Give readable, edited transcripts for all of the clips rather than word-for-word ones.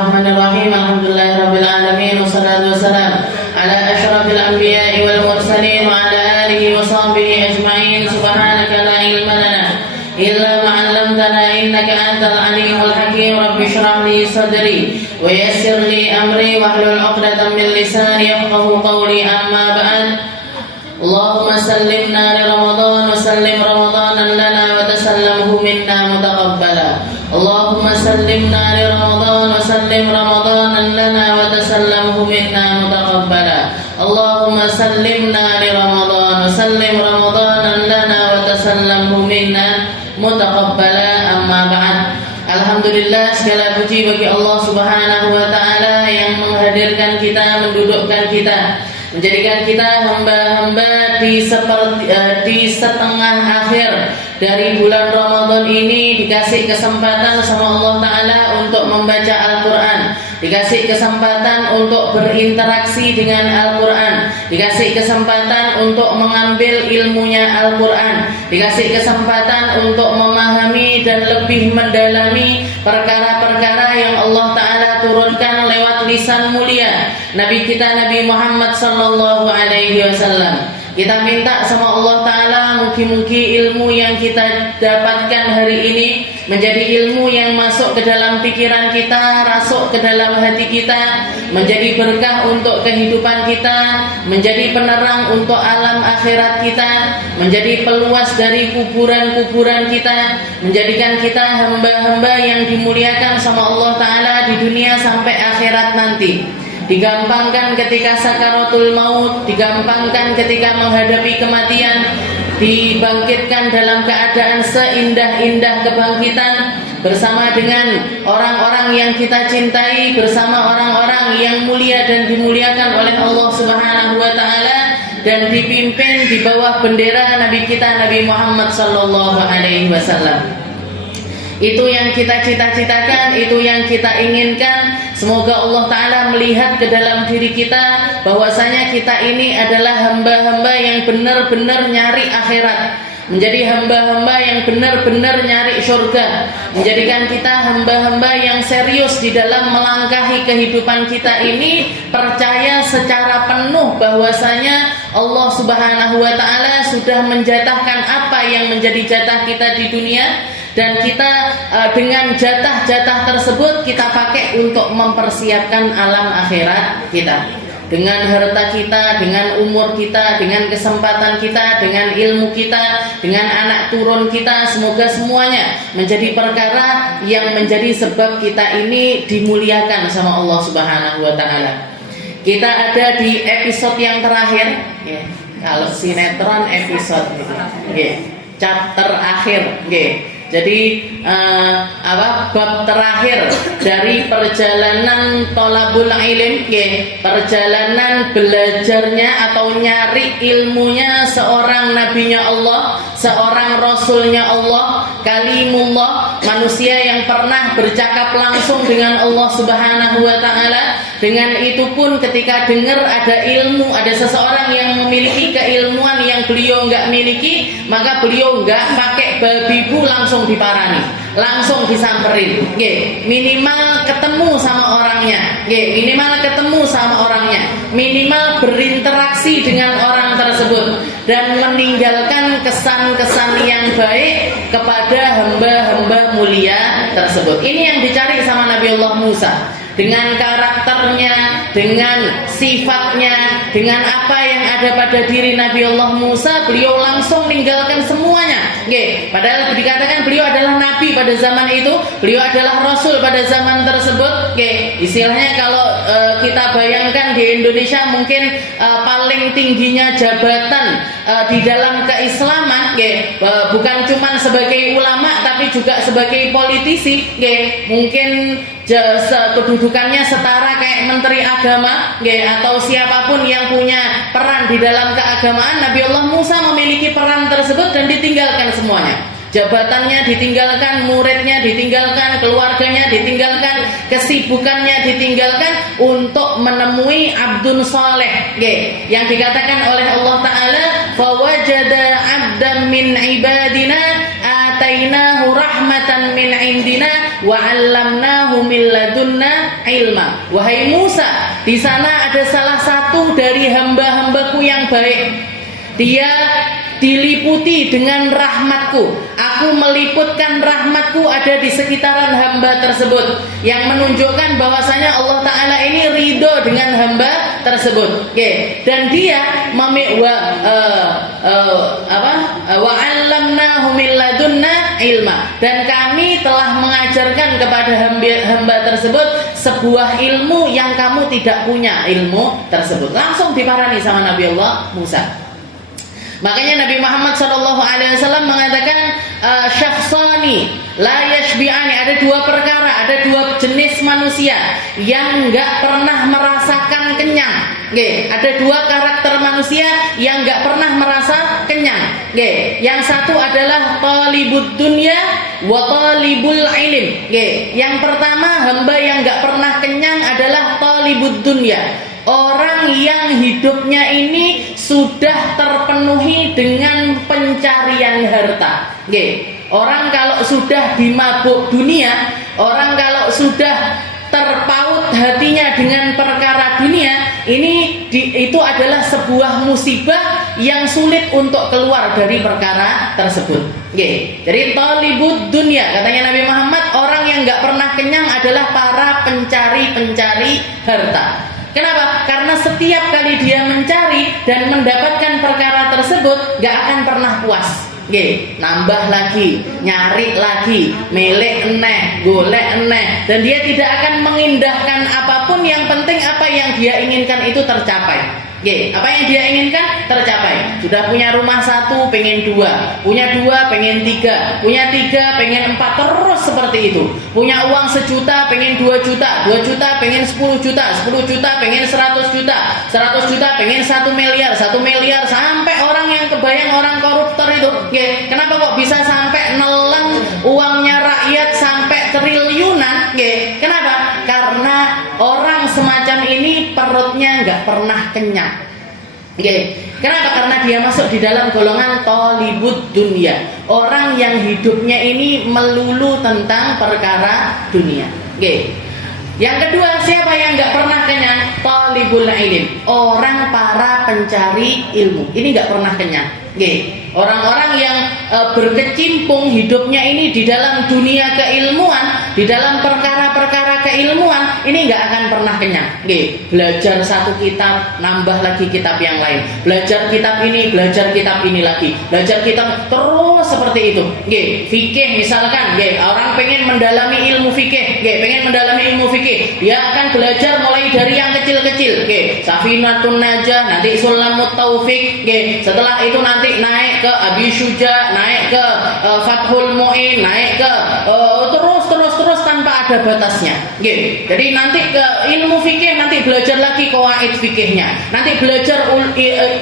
Bismillahirrahmanirrahim. Alhamdulillahirabbil alamin wassalatu wassalamu ala asyrafil anbiya'i wal mursalin wa ala alihi wa sahbihi ajma'in. Subhanaka la ilma lana illa ma 'allamtana innaka antal alimul hakim. Rabbi shrah li sadri wa yassir li amri wahlul 'uqdatam min lisani yafqahu qawli. Amma ba'd. Allahumma sallimna li Ramadan wa sallim Ramadanan lana wa tasallamhu minna mutaqabbala. Allahumma sallimna li Ramadan wa sallim Ramadanan lana wa tasallamhu minna mutaqabbala. Allahumma sallimna li Ramadan wa sallim Ramadanan lana wa tasallamhu minna mutaqabbala. Amma ba'd. Alhamdulillah, segala puji bagi Allah Subhanahu wa taala yang menghadirkan kita, mendudukkan kita, menjadikan kita hamba-hamba di setengah akhir dari bulan Ramadan ini, dikasih kesempatan sama Allah Ta'ala untuk membaca Al-Quran, dikasih kesempatan untuk berinteraksi dengan Al-Quran, dikasih kesempatan untuk mengambil ilmunya Al-Quran, dikasih kesempatan untuk memahami dan lebih mendalami perkara-perkara yang Allah Ta'ala turunkan lewat lisan mulia Nabi kita Nabi Muhammad sallallahu alaihi wasallam. Kita minta sama Allah Ta'ala, mugi-mugi ilmu yang kita dapatkan hari ini menjadi ilmu yang masuk ke dalam pikiran kita, rasuk ke dalam hati kita, menjadi berkah untuk kehidupan kita, menjadi penerang untuk alam akhirat kita, menjadi peluas dari kuburan-kuburan kita, menjadikan kita hamba-hamba yang dimuliakan sama Allah Ta'ala di dunia sampai akhirat nanti. Digampangkan ketika sakaratul maut, digampangkan ketika menghadapi kematian, dibangkitkan dalam keadaan seindah-indah kebangkitan bersama dengan orang-orang yang kita cintai, bersama orang-orang yang mulia dan dimuliakan oleh Allah Subhanahu wa taala, dan dipimpin di bawah bendera Nabi kita Nabi Muhammad sallallahu alaihi wasallam. Itu yang kita cita-citakan, itu yang kita inginkan. Semoga Allah Ta'ala melihat ke dalam diri kita bahwasanya kita ini adalah hamba-hamba yang benar-benar nyari akhirat, menjadi hamba-hamba yang benar-benar nyari surga, menjadikan kita hamba-hamba yang serius di dalam melangkahi kehidupan kita ini, percaya secara penuh bahwasanya Allah Subhanahu wa Ta'ala sudah menjatahkan apa yang menjadi jatah kita di dunia, dan kita dengan jatah-jatah tersebut kita pakai untuk mempersiapkan alam akhirat kita, dengan harta kita, dengan umur kita, dengan kesempatan kita, dengan ilmu kita, dengan anak turun kita. Semoga semuanya menjadi perkara yang menjadi sebab kita ini dimuliakan sama Allah Subhanahu wa taala. Kita ada di episode yang terakhir, ya. Kalau sinetron episode gitu. Chapter akhir, Jadi bab terakhir dari perjalanan tolabul ilm, perjalanan belajarnya atau nyari ilmunya seorang nabinya Allah, seorang rasulnya Allah, kalimullah, manusia yang pernah bercakap langsung dengan Allah Subhanahu wa taala. Dengan itu pun ketika dengar ada ilmu, ada seseorang yang memiliki keilmuan yang beliau enggak miliki, maka beliau enggak pakai babi bu langsung diparani, langsung disamperin. Minimal ketemu sama orangnya, minimal berinteraksi dengan orang tersebut, dan meninggalkan kesan-kesan yang baik kepada hamba-hamba mulia tersebut. Ini yang dicari sama Nabi Allah Musa. Dengan karakternya, dengan sifatnya, dengan apa yang ada pada diri Nabi Allah Musa, beliau langsung meninggalkan semuanya. Padahal dikatakan beliau adalah nabi pada zaman itu, beliau adalah rasul pada zaman tersebut. Istilahnya kalau kita bayangkan di Indonesia mungkin paling tingginya jabatan di dalam keislaman, bukan cuma sebagai ulama tapi juga sebagai politisi. Mungkin kedudukannya setara kayak menteri agama, atau siapapun yang punya peran di dalam keagamaan. Nabi Allah Musa memiliki peran tersebut dan ditinggalkan semuanya. Jabatannya ditinggalkan, muridnya ditinggalkan, keluarganya ditinggalkan, kesibukannya ditinggalkan untuk menemui abdun saleh, yang dikatakan oleh Allah Ta'ala, fawajada abdan min ibadina atainahu rahmatan min indina wa 'allamnahu min ladunna ilma. Wahai Musa, di sana ada salah satu dari hamba-hambaku yang baik. Dia diliputi dengan rahmatku. Aku meliputkan rahmatku ada di sekitaran hamba tersebut, yang menunjukkan bahwasanya Allah Ta'ala ini ridho dengan hamba tersebut. Dan dia wa 'allamnahu min ladunna ilma, dan kami telah mengajarkan kepada hamba tersebut sebuah ilmu yang kamu tidak punya ilmu tersebut. Langsung diparani sama Nabi Allah Musa. Makanya Nabi Muhammad SAW mengatakan syakhsani la yashbi'ani, ada dua perkara, ada dua jenis manusia yang enggak pernah merasakan kenyang. Ada dua karakter manusia yang enggak pernah merasa kenyang. Yang satu adalah talibud dunya wa talibul ilm. Yang pertama, hamba yang enggak pernah kenyang adalah talibud dunya. Orang yang hidupnya ini sudah terpenuhi dengan pencarian harta. Orang kalau sudah dimabuk dunia, orang kalau sudah terpaut hatinya dengan perkara dunia, itu adalah sebuah musibah yang sulit untuk keluar dari perkara tersebut. Jadi talibud dunia, katanya Nabi Muhammad, orang yang nggak pernah kenyang adalah para pencari harta. Kenapa? Karena setiap kali dia mencari dan mendapatkan perkara tersebut, gak akan pernah puas. Nambah lagi, nyari lagi, melek eneh, golek eneh, dan dia tidak akan mengindahkan apapun. Yang penting apa yang dia inginkan itu tercapai. Apa yang dia inginkan tercapai. Sudah punya rumah satu, pengen dua, punya dua, pengen tiga, punya tiga, pengen empat, terus seperti itu. Punya uang 1 juta, pengen 2 juta, 2 juta, pengen 10 juta, 10 juta, pengen 100 juta, 100 juta, pengen 1 miliar, 1 miliar, sampai orang yang kebayang orang koruptor itu. Kenapa kok bisa sampai nelen uangnya rakyat sampai triliunan? Kenapa? Karena orang semacam ini perutnya nggak pernah kenyang. Kenapa? Karena dia masuk di dalam golongan talibud dunya, orang yang hidupnya ini melulu tentang perkara dunia. Yang kedua, siapa yang nggak pernah kenyang? Talibul ilm, orang para pencari ilmu. Ini nggak pernah kenyang. Orang-orang yang berkecimpung hidupnya ini di dalam dunia keilmuan, di dalam perkara-perkara keilmuan, ini nggak akan pernah kenyang. Belajar satu kitab, nambah lagi kitab yang lain. Belajar kitab ini, belajar kitab ini lagi. Belajar kitab terus seperti itu. Fikih misalkan, orang pengen mendalami ilmu fikih, dia akan belajar mulai dari yang kecil-kecil. Safinatun Najah, nanti Sulamut Taufik. Setelah itu nanti naik ke Abi Syuja, naik ke Fathul Mu'in, naik ke terus tanpa ada batasnya. Jadi nanti ke ilmu fikih, nanti belajar lagi qawaid fikihnya, nanti belajar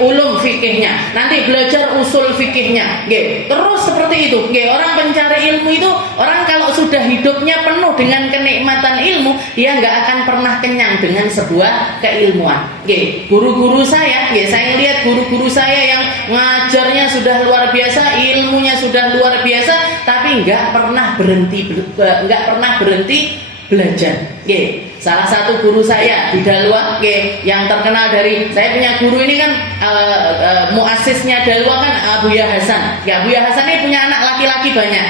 ulum fikihnya, nanti belajar usul fikihnya. Terus seperti itu. Orang pencari ilmu itu, orang kalau sudah hidupnya penuh dengan kenikmatan ilmu, dia nggak akan pernah kenyang dengan sebuah keilmuan. Guru-guru saya lihat guru-guru saya yang ngajarnya sudah luar biasa, ilmunya sudah luar biasa, tapi nggak pernah berhenti belajar. Salah satu guru saya di Dalwa, yang terkenal dari, saya punya guru ini kan muasisnya Dalwa kan Abuya Hasan. Abuya Hasan ini punya anak laki-laki banyak.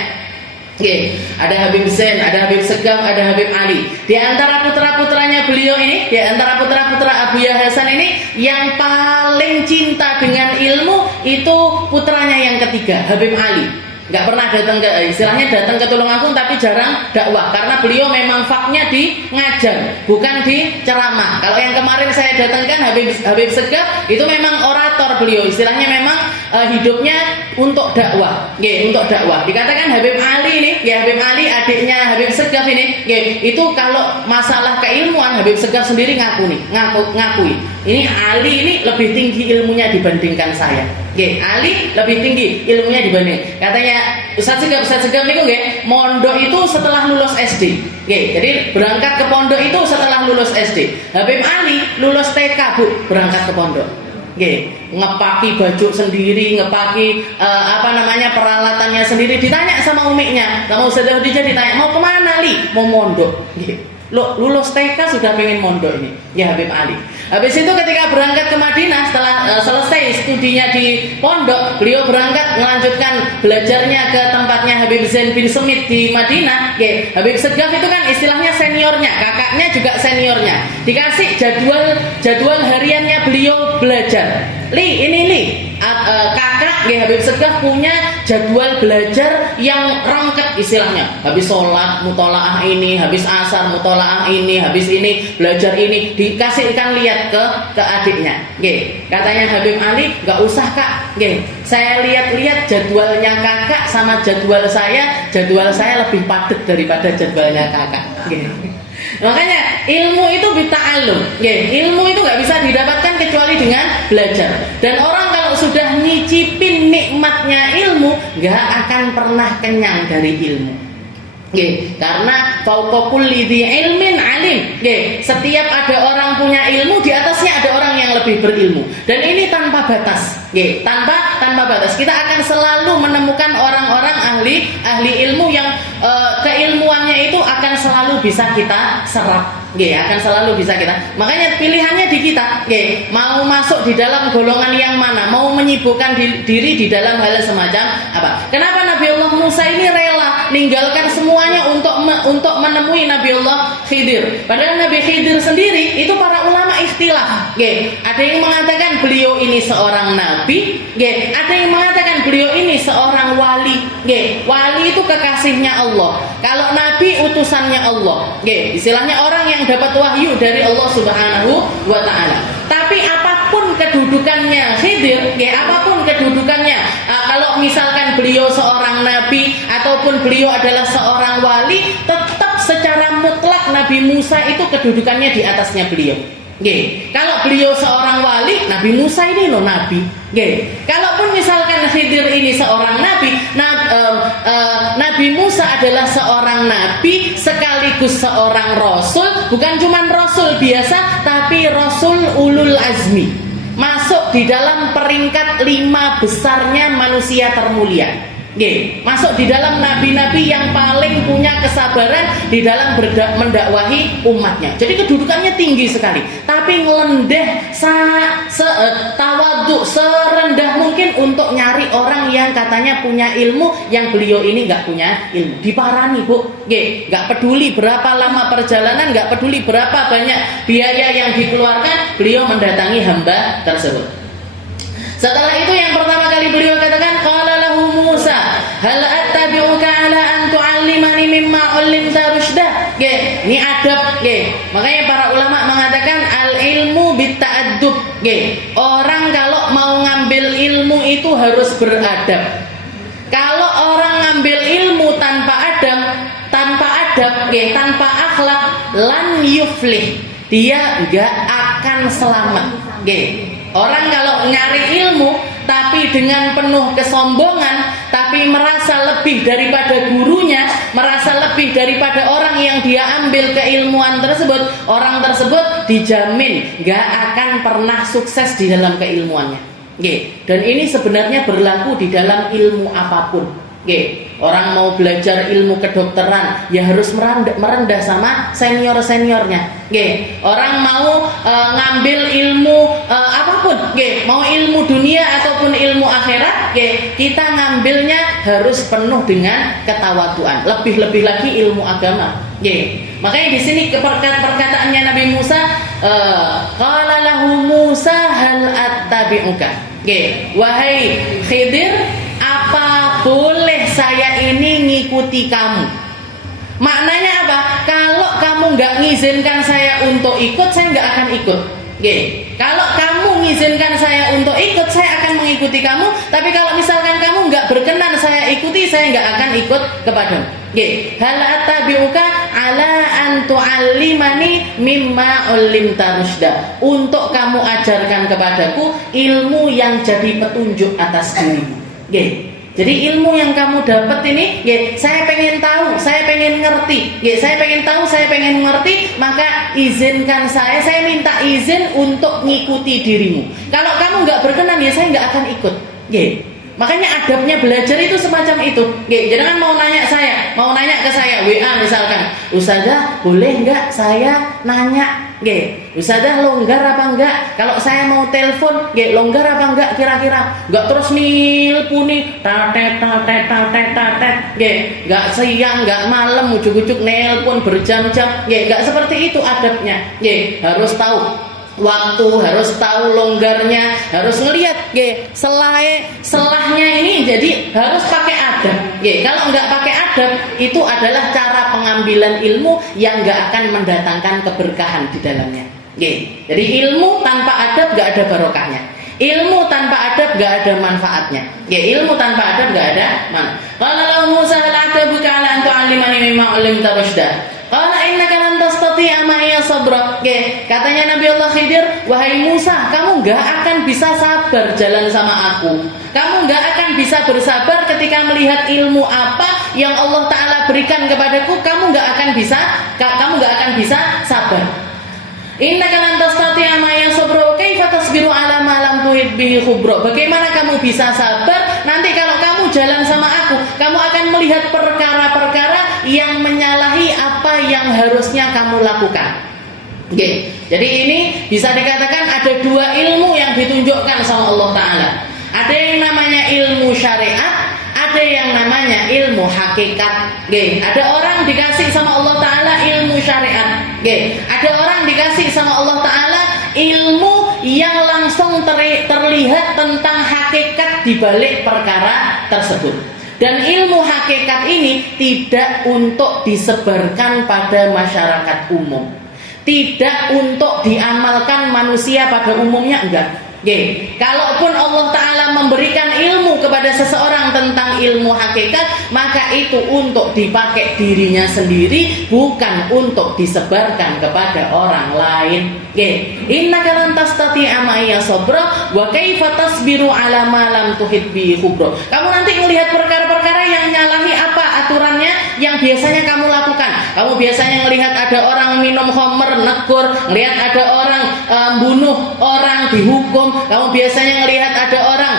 Ada Habib Zain, ada Habib Segaf, ada Habib Ali. Di antara putra-putranya beliau ini, di antara putra-putra Abuya Hasan ini, yang paling cinta dengan ilmu itu putranya yang ketiga, Habib Ali. Nggak pernah datang ke, istilahnya datang ke Tulungagung, tapi jarang dakwah, karena beliau memang faknya di ngajar, bukan di ceramah. Kalau yang kemarin saya datangkan Habib Segaf, itu memang orator beliau, istilahnya memang hidupnya untuk dakwah. Untuk dakwah. Dikatakan Habib Ali ini, Habib Ali adiknya Habib Segaf ini, itu kalau masalah keilmuan Habib Segaf sendiri ngakui. Ini Ali ini lebih tinggi ilmunya dibandingkan saya. Ali lebih tinggi ilmunya dibanding. Katanya Ustaz Segaf niku mondok itu setelah lulus SD. Jadi berangkat ke pondok itu setelah lulus SD. Habib Ali lulus TK, Bu, berangkat ke pondok. ngepaki baju sendiri, ngepaki peralatannya sendiri. Ditanya sama umiknya, sama Ustazah Khadijah, ditanya mau kemana Li? Mau mondok. Lulus TK sudah pengen mondok ini, ya Habib Ali. Habis itu ketika berangkat ke Madinah, setelah selesai studinya di pondok, beliau berangkat melanjutkan belajarnya ke tempatnya Habib Zain bin Smith di Madinah. Habib Segaf itu kan istilahnya seniornya, kakaknya juga seniornya. Dikasih jadwal hariannya beliau belajar. Kakak Habib Segaf punya jadwal belajar yang rangkep istilahnya. Habis sholat mutolaah ini, habis asar mutolaah ini, habis ini belajar ini, dikasihkan lihat ke adiknya. Katanya Habib Ali, nggak usah Kak. Saya lihat-lihat jadwalnya kakak sama jadwal saya lebih padat daripada jadwalnya kakak. Makanya ilmu itu bita'allum. Ilmu itu nggak bisa didapatkan kecuali dengan belajar. Dan orang kalau sudah nyicipin nikmatnya ilmu, nggak akan pernah kenyang dari ilmu. Karena fauqa kulli dzi ilmin alim. Setiap ada orang punya ilmu, di atasnya ada orang yang lebih berilmu. Dan ini tanpa batas. Tanpa batas. Kita akan selalu menemukan orang-orang ahli ilmu yang keilmuannya itu akan selalu bisa kita serap. Akan selalu bisa kita. Makanya pilihannya di kita. Mau masuk di dalam golongan yang mana? Mau menyibukkan diri di dalam hal semacam apa? Kenapa Nabiullah Musa ini rela ninggalkan semuanya untuk menemui Nabiullah Khidir? Padahal Nabi Khidir sendiri itu para ulama ikhtilaf. Ada yang mengatakan beliau ini seorang nabi. Ada yang mengatakan beliau ini seorang wali. Wali itu kekasihnya Allah. Kalau nabi utusannya Allah. Istilahnya orang yang dapat wahyu dari Allah Subhanahu wa ta'ala. Tapi apapun kedudukannya Khidir, apapun kedudukannya, kalau misalkan beliau seorang nabi ataupun beliau adalah seorang wali, tetap secara mutlak Nabi Musa itu kedudukannya di atasnya beliau. Kalau beliau seorang wali, Nabi Musa ini loh nabi. Kalaupun misalkan Khidir ini seorang nabi, Nabi Musa adalah seorang nabi sekaligus seorang rasul, bukan cuma rasul biasa, tapi rasul ulul azmi, masuk di dalam peringkat 5 besarnya manusia termulia. Masuk di dalam nabi-nabi yang paling punya kesabaran di dalam mendakwahi umatnya. Jadi kedudukannya tinggi sekali. Tapi ngelendeh tawaduk serendah mungkin untuk nyari orang yang katanya punya ilmu, yang beliau ini nggak punya ilmu. Diparani Bu. Nggak peduli berapa lama perjalanan, nggak peduli berapa banyak biaya yang dikeluarkan, beliau mendatangi hamba tersebut. Setelah itu yang pertama kali beliau katakan, qala lahu Musa, hal attabi'uka ala an tu'allimani mimma 'allimta rusyda. Ini adab. Makanya para ulama mengatakan al ilmu bitta'addub. Orang kalau mau ngambil ilmu itu harus beradab. Kalau orang ngambil ilmu tanpa adab, tanpa akhlak, lan yuflih, dia enggak akan selamat. Orang kalau nyari ilmu tapi dengan penuh kesombongan, tapi merasa lebih daripada gurunya, merasa lebih daripada orang yang dia ambil keilmuan tersebut, orang tersebut dijamin gak akan pernah sukses di dalam keilmuannya. Dan ini sebenarnya berlaku di dalam ilmu apapun. Orang mau belajar ilmu kedokteran, ya harus merendah sama senior-seniornya. Orang mau ngambil ilmu apapun, mau ilmu dunia ataupun ilmu akhirat, kita ngambilnya harus penuh dengan ketawaduan. Lebih-lebih lagi ilmu agama. Makanya di sini perkataannya Nabi Musa, qala lahu Musa hal attabi'uka. Wahai Khidir, apa boleh saya ini ngikuti kamu? Maknanya apa? Kalau kamu nggak ngizinkan saya untuk ikut, saya nggak akan ikut. Kalau kamu ngizinkan saya untuk ikut, saya akan mengikuti kamu. Tapi kalau misalkan kamu nggak berkenan saya ikuti, saya nggak akan ikut kepadamu. Hal attabi'uka ala an tu'allimani mimma 'allimta rusyda. Untuk kamu ajarkan kepadaku ilmu yang jadi petunjuk atas dirimu. Jadi ilmu yang kamu dapat ini, saya pengen tahu, saya pengen ngerti, saya pengen tahu, saya pengen ngerti, maka izinkan saya minta izin untuk ngikuti dirimu. Kalau kamu nggak berkenan, saya nggak akan ikut. Makanya adabnya belajar itu semacam itu. Jangan mau nanya ke saya WA misalkan, Ustazah boleh nggak saya nanya? Ustazah longgar apa enggak? Kalau saya mau telepon, longgar apa enggak kira-kira? Enggak terus nilpuni tatet, enggak siang, enggak malam, ujuk-ujuk nelpon berjam-jam. Enggak seperti itu adabnya. Harus tahu waktu, harus tahu longgarnya, harus ngelihat selahnya ini, jadi harus pakai adab. Kalau nggak pakai adab, itu adalah cara pengambilan ilmu yang nggak akan mendatangkan keberkahan di dalamnya. Jadi ilmu tanpa adab nggak ada barokahnya. Ilmu tanpa adab nggak ada manfaatnya. Ilmu tanpa adab nggak ada manfaat. Qala lahu Musa hal a'tabuka ala an tu'allimani mimma 'allamta rusyda. Qala innaka lan tastati'a ma'iya sabra. Katanya Nabi Allah Khidir, wahai Musa, kamu enggak akan bisa sabar jalan sama aku. Kamu enggak akan bisa bersabar ketika melihat ilmu apa yang Allah Ta'ala berikan kepadaku. Kamu enggak akan bisa sabar. Innaka lan tastati'a ma'iya sabra, kaifa tasbiru ala ma lam tuhit bihi khubra. Bagaimana kamu bisa sabar nanti kalau kamu jalan sama aku? Kamu akan melihat perkara-perkara yang menyalahi apa yang harusnya kamu lakukan. Jadi ini bisa dikatakan ada dua ilmu yang ditunjukkan sama Allah Ta'ala. Ada yang namanya ilmu syariat, ada yang namanya ilmu hakikat. Ada orang dikasih sama Allah Ta'ala ilmu syariat. Ada orang dikasih sama Allah Ta'ala ilmu yang langsung terlihat tentang hakikat dibalik perkara tersebut. Dan ilmu hakikat ini tidak untuk disebarkan pada masyarakat umum, tidak untuk diamalkan manusia pada umumnya, enggak. Kalaupun Allah Ta'ala memberikan ilmu kepada seseorang tentang ilmu hakikat, maka itu untuk dipakai dirinya sendiri, bukan untuk disebarkan kepada orang lain. Innaka lan tastati'a ma'iya sabra wa kaifa tasbiru ala ma lam tuhit bi khubra. Kamu nanti melihat perkara-perkara yang nyalahi apa aturannya yang biasanya kamu lakukan. Kamu biasanya melihat ada orang minum khamr, negur, melihat ada orang bunuh orang, dihukum. Kamu biasanya melihat ada orang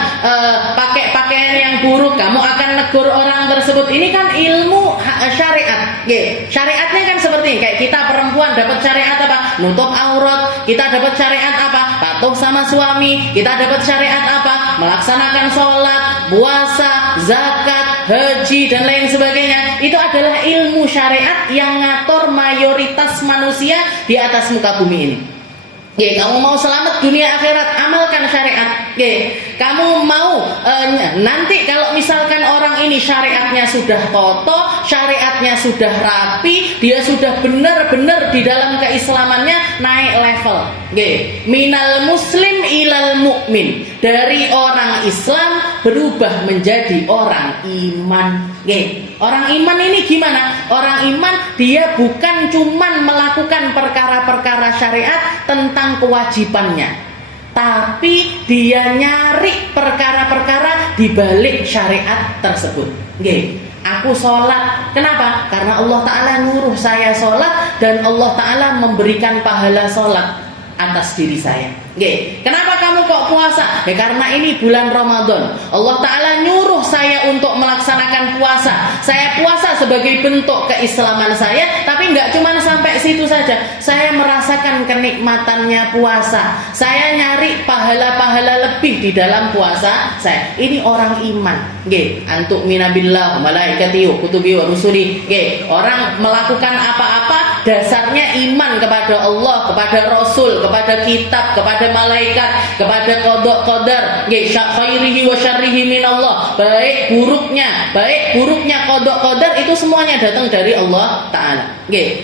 pakai pakaian yang buruk, kamu akan negur orang tersebut. Ini kan ilmu syariat. Syariatnya kan seperti ini. Kayak kita perempuan dapat syariat apa? Nutup aurat. Kita dapat syariat apa? Patuh sama suami. Kita dapat syariat apa? Melaksanakan sholat, puasa, zakat, haji dan lain sebagainya. Itu adalah ilmu syariat yang ngatur mayoritas manusia di atas muka bumi ini. Kamu mau selamat dunia akhirat, amalkan syariat. Kamu mau nanti kalau misalkan orang ini syariatnya sudah kokoh, syariatnya sudah rapi, dia sudah benar-benar di dalam keislamannya naik level. Minal muslim ilal mu'min, dari orang Islam berubah menjadi orang iman. Orang iman ini gimana? Orang iman dia bukan cuman melakukan perkara-perkara syariat tentang kewajibannya, tapi dia nyari perkara-perkara di balik syariat tersebut. Aku sholat, kenapa? Karena Allah Ta'ala nyuruh saya sholat, dan Allah Ta'ala memberikan pahala sholat atas diri saya. Kenapa kamu kok puasa? Karena ini bulan Ramadan. Allah Ta'ala nyuruh saya untuk melaksanakan puasa. Saya puasa sebagai bentuk keislaman saya, tapi nggak cuma sampai situ saja. Saya merasakan kenikmatannya puasa. Saya nyari pahala-pahala lebih di dalam puasa saya. Ini orang iman. Antuk minabillah, malaikati, kutubi wa rusuli. Orang melakukan apa-apa dasarnya iman kepada Allah, kepada Rasul, kepada kitab, kepada malaikat, kepada qada qadar, khairihi wa syarrihi minallah. Baik buruknya qada qadar itu semuanya datang dari Allah Ta'ala.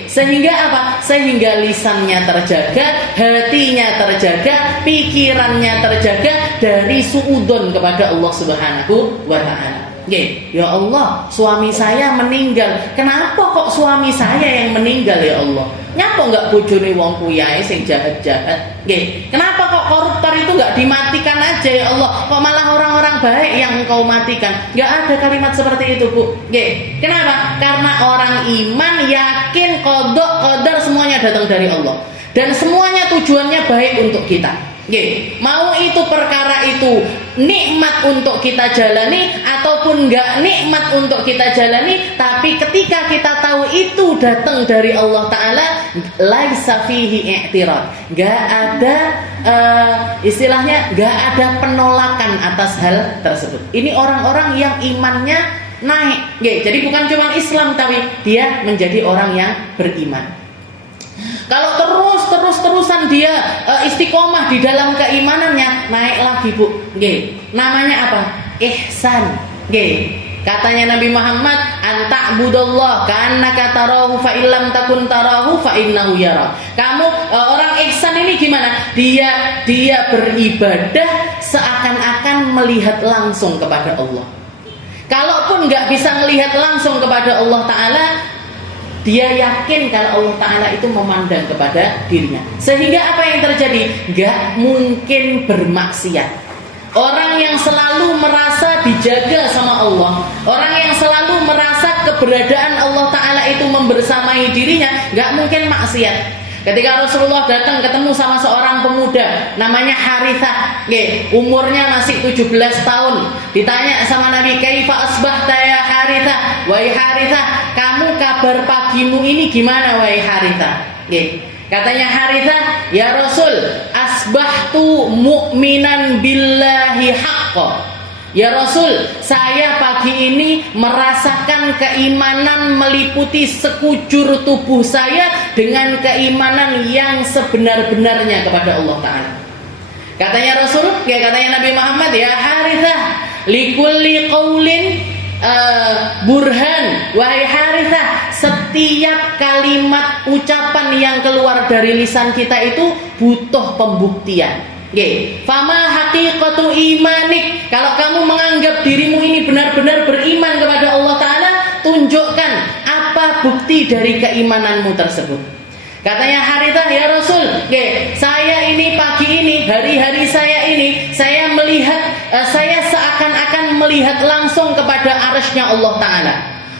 Sehingga apa? Sehingga lisannya terjaga, hatinya terjaga, pikirannya terjaga dari suudzon kepada Allah Subhanahu wa Ta'ala. Nggih, ya Allah, suami saya meninggal. Kenapa kok suami saya yang meninggal ya Allah? Nyapa enggak bojone wong kuyae sing jahat-jahat? Nggih, kenapa kok koruptor itu enggak dimatikan aja ya Allah? Kok malah orang-orang baik yang Engkau matikan? Enggak ada kalimat seperti itu, Bu. Nggih. Kenapa? Karena orang iman yakin qada qadar semuanya datang dari Allah. Dan semuanya tujuannya baik untuk kita. Nggih, mau itu perkara itu nikmat untuk kita jalani ataupun enggak nikmat untuk kita jalani, tapi ketika kita tahu itu datang dari Allah Ta'ala, laisa fihi i'tirad, enggak ada istilahnya enggak ada penolakan atas hal tersebut. Ini orang-orang yang imannya naik. Nggih, jadi bukan cuma Islam tapi dia menjadi orang yang beriman. Kalau terus-terusan dia istiqomah di dalam keimanannya, naik lagi, Bu. Nggih. Namanya apa? Ihsan. Nggih. Katanya Nabi Muhammad, "Anta'budallah ka'annaka tarahu fa illam takun tarahu fa innahu yara." Kamu orang ihsan ini gimana? Dia beribadah seakan-akan melihat langsung kepada Allah. Kalaupun nggak bisa melihat langsung kepada Allah Ta'ala, dia yakin kalau Allah Ta'ala itu memandang kepada dirinya. Sehingga apa yang terjadi? Gak mungkin bermaksiat. Orang yang selalu merasa dijaga sama Allah, orang yang selalu merasa keberadaan Allah Ta'ala itu membersamai dirinya, gak mungkin maksiat. Ketika Rasulullah datang ketemu sama seorang pemuda namanya Harithah, umurnya masih 17 tahun. Ditanya sama Nabi, "Kaifa asbahta ya Harithah?" Wahai Harithah, kamu kabar pagimu ini gimana wahai Harithah? Katanya Harithah, "Ya Rasul, asbahtu mu'minan billahi haqqan." Ya Rasul, saya pagi ini merasakan keimanan meliputi sekujur tubuh saya dengan keimanan yang sebenar-benarnya kepada Allah Ta'ala. Katanya Rasul, katanya Nabi Muhammad, "Ya Harithah, likulli qaulin burhan." Wahai Harithah, setiap kalimat ucapan yang keluar dari lisan kita itu butuh pembuktian. Fama haqiqatu imanik. Kalau kamu menganggap dirimu ini benar-benar beriman kepada Allah Ta'ala, tunjukkan apa bukti dari keimananmu tersebut. Katanya Harithah, "Ya Rasul, saya ini pagi ini, hari-hari saya ini, saya melihat, saya seakan-akan melihat langsung kepada arsy-Nya Allah Ta'ala.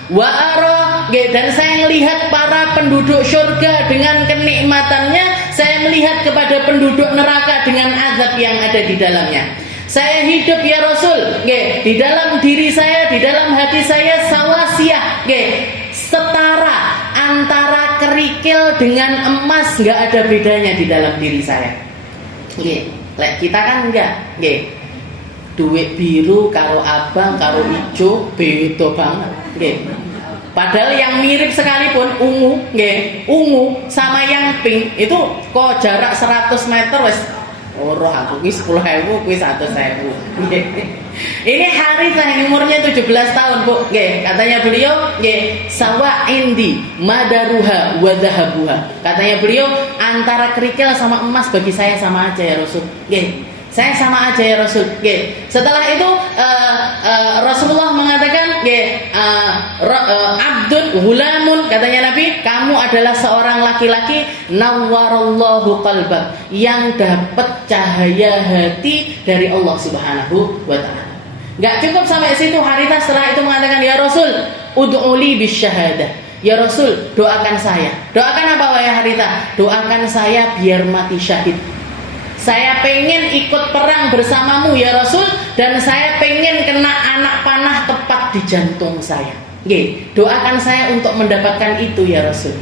Wa ara, dan saya melihat para penduduk surga dengan kenikmatannya, saya melihat kepada penduduk neraka dengan azab yang ada di dalamnya. Saya hidup ya Rasul, di dalam diri saya, di dalam hati saya sawasiyah, setara antara kerikil dengan emas, nggak ada bedanya di dalam diri saya." Kita kan enggak, duit biru karo abang karo ijo beda banget. Padahal yang mirip sekalipun ungu, ungu sama yang pink itu kok jarak 100 meter wes. Roh aku kuwi 10.000, kuwi 100.000. Ini Harithah yang umurnya 17 tahun, Bu. Katanya beliau, "Sawa indi madaruha wa dhahabuha." Katanya beliau, antara kerikil sama emas bagi saya sama aja ya Rasul. Saya sama aja ya Rasul. Setelah itu Rasulullah mengatakan, "Abdun hulamun." Katanya Nabi, "Kamu adalah seorang laki-laki nawwarallahu qalbak, yang dapat cahaya hati dari Allah Subhanahu wa Ta'ala." Gak cukup sampai situ. Harithah setelah itu mengatakan, "Ya Rasul, ud'uli bisyahadah." Ya Rasul, doakan saya. Doakan apa wahai Harithah? Doakan saya biar mati syahid. Saya pengen ikut perang bersamamu ya Rasul, dan saya pengen kena anak panah tepat di jantung saya. Doakan saya untuk mendapatkan itu ya Rasul.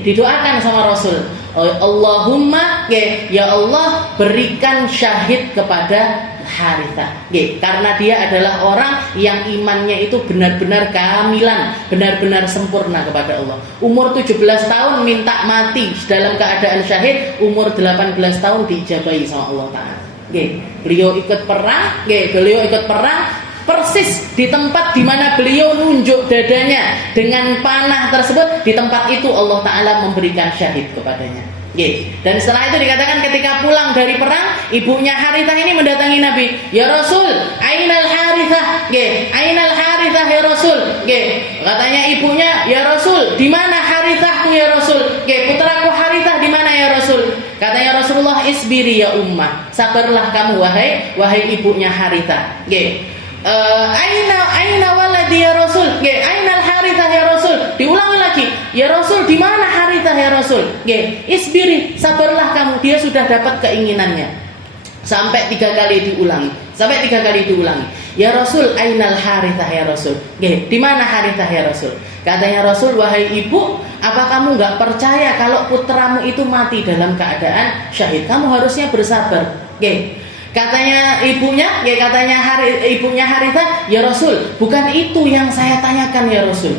Didoakan sama Rasul. Allahumma, ya Allah, berikan syahid kepada Harithah. Karena dia adalah orang yang imannya itu benar-benar kamilan, benar-benar sempurna kepada Allah. Umur 17 tahun minta mati dalam keadaan syahid, umur 18 tahun diijabahi sama Allah Ta'ala. Beliau ikut perang, persis di tempat di mana beliau nunjuk dadanya dengan panah tersebut, di tempat itu Allah Ta'ala memberikan syahid kepadanya. Dan setelah itu dikatakan ketika pulang dari perang, ibunya Harithah ini mendatangi Nabi. "Ya Rasul, ainal Harithah?" "Ainal Harithah?" Harithah ya Rasul? Nggih. Katanya ibunya, "Ya Rasul, di mana Harithahku ya Rasul?" Nggih, putraku Harithah di mana ya Rasul? Katanya Rasulullah, "Isbiri ya ummah." Sabarlah kamu wahai ibunya Harithah. Nggih. Aina waladi ya Rasul? Nggih, aina Harithah ya Rasul? Diulangi lagi, "Ya Rasul, di mana Harithah ya Rasul?" Nggih, "Isbiri, sabarlah kamu, dia sudah dapat keinginannya." Sampai 3 kali diulangi. "Ya Rasul, ainal Harithah ya Rasul?" Nggih, di mana Harithah ya Rasul? Katanya Rasul, "Wahai ibu, apa kamu enggak percaya kalau putramu itu mati dalam keadaan syahid? Kamu harusnya bersabar." Nggih. Katanya ibunya Harithah, "Ya Rasul, bukan itu yang saya tanyakan ya Rasul.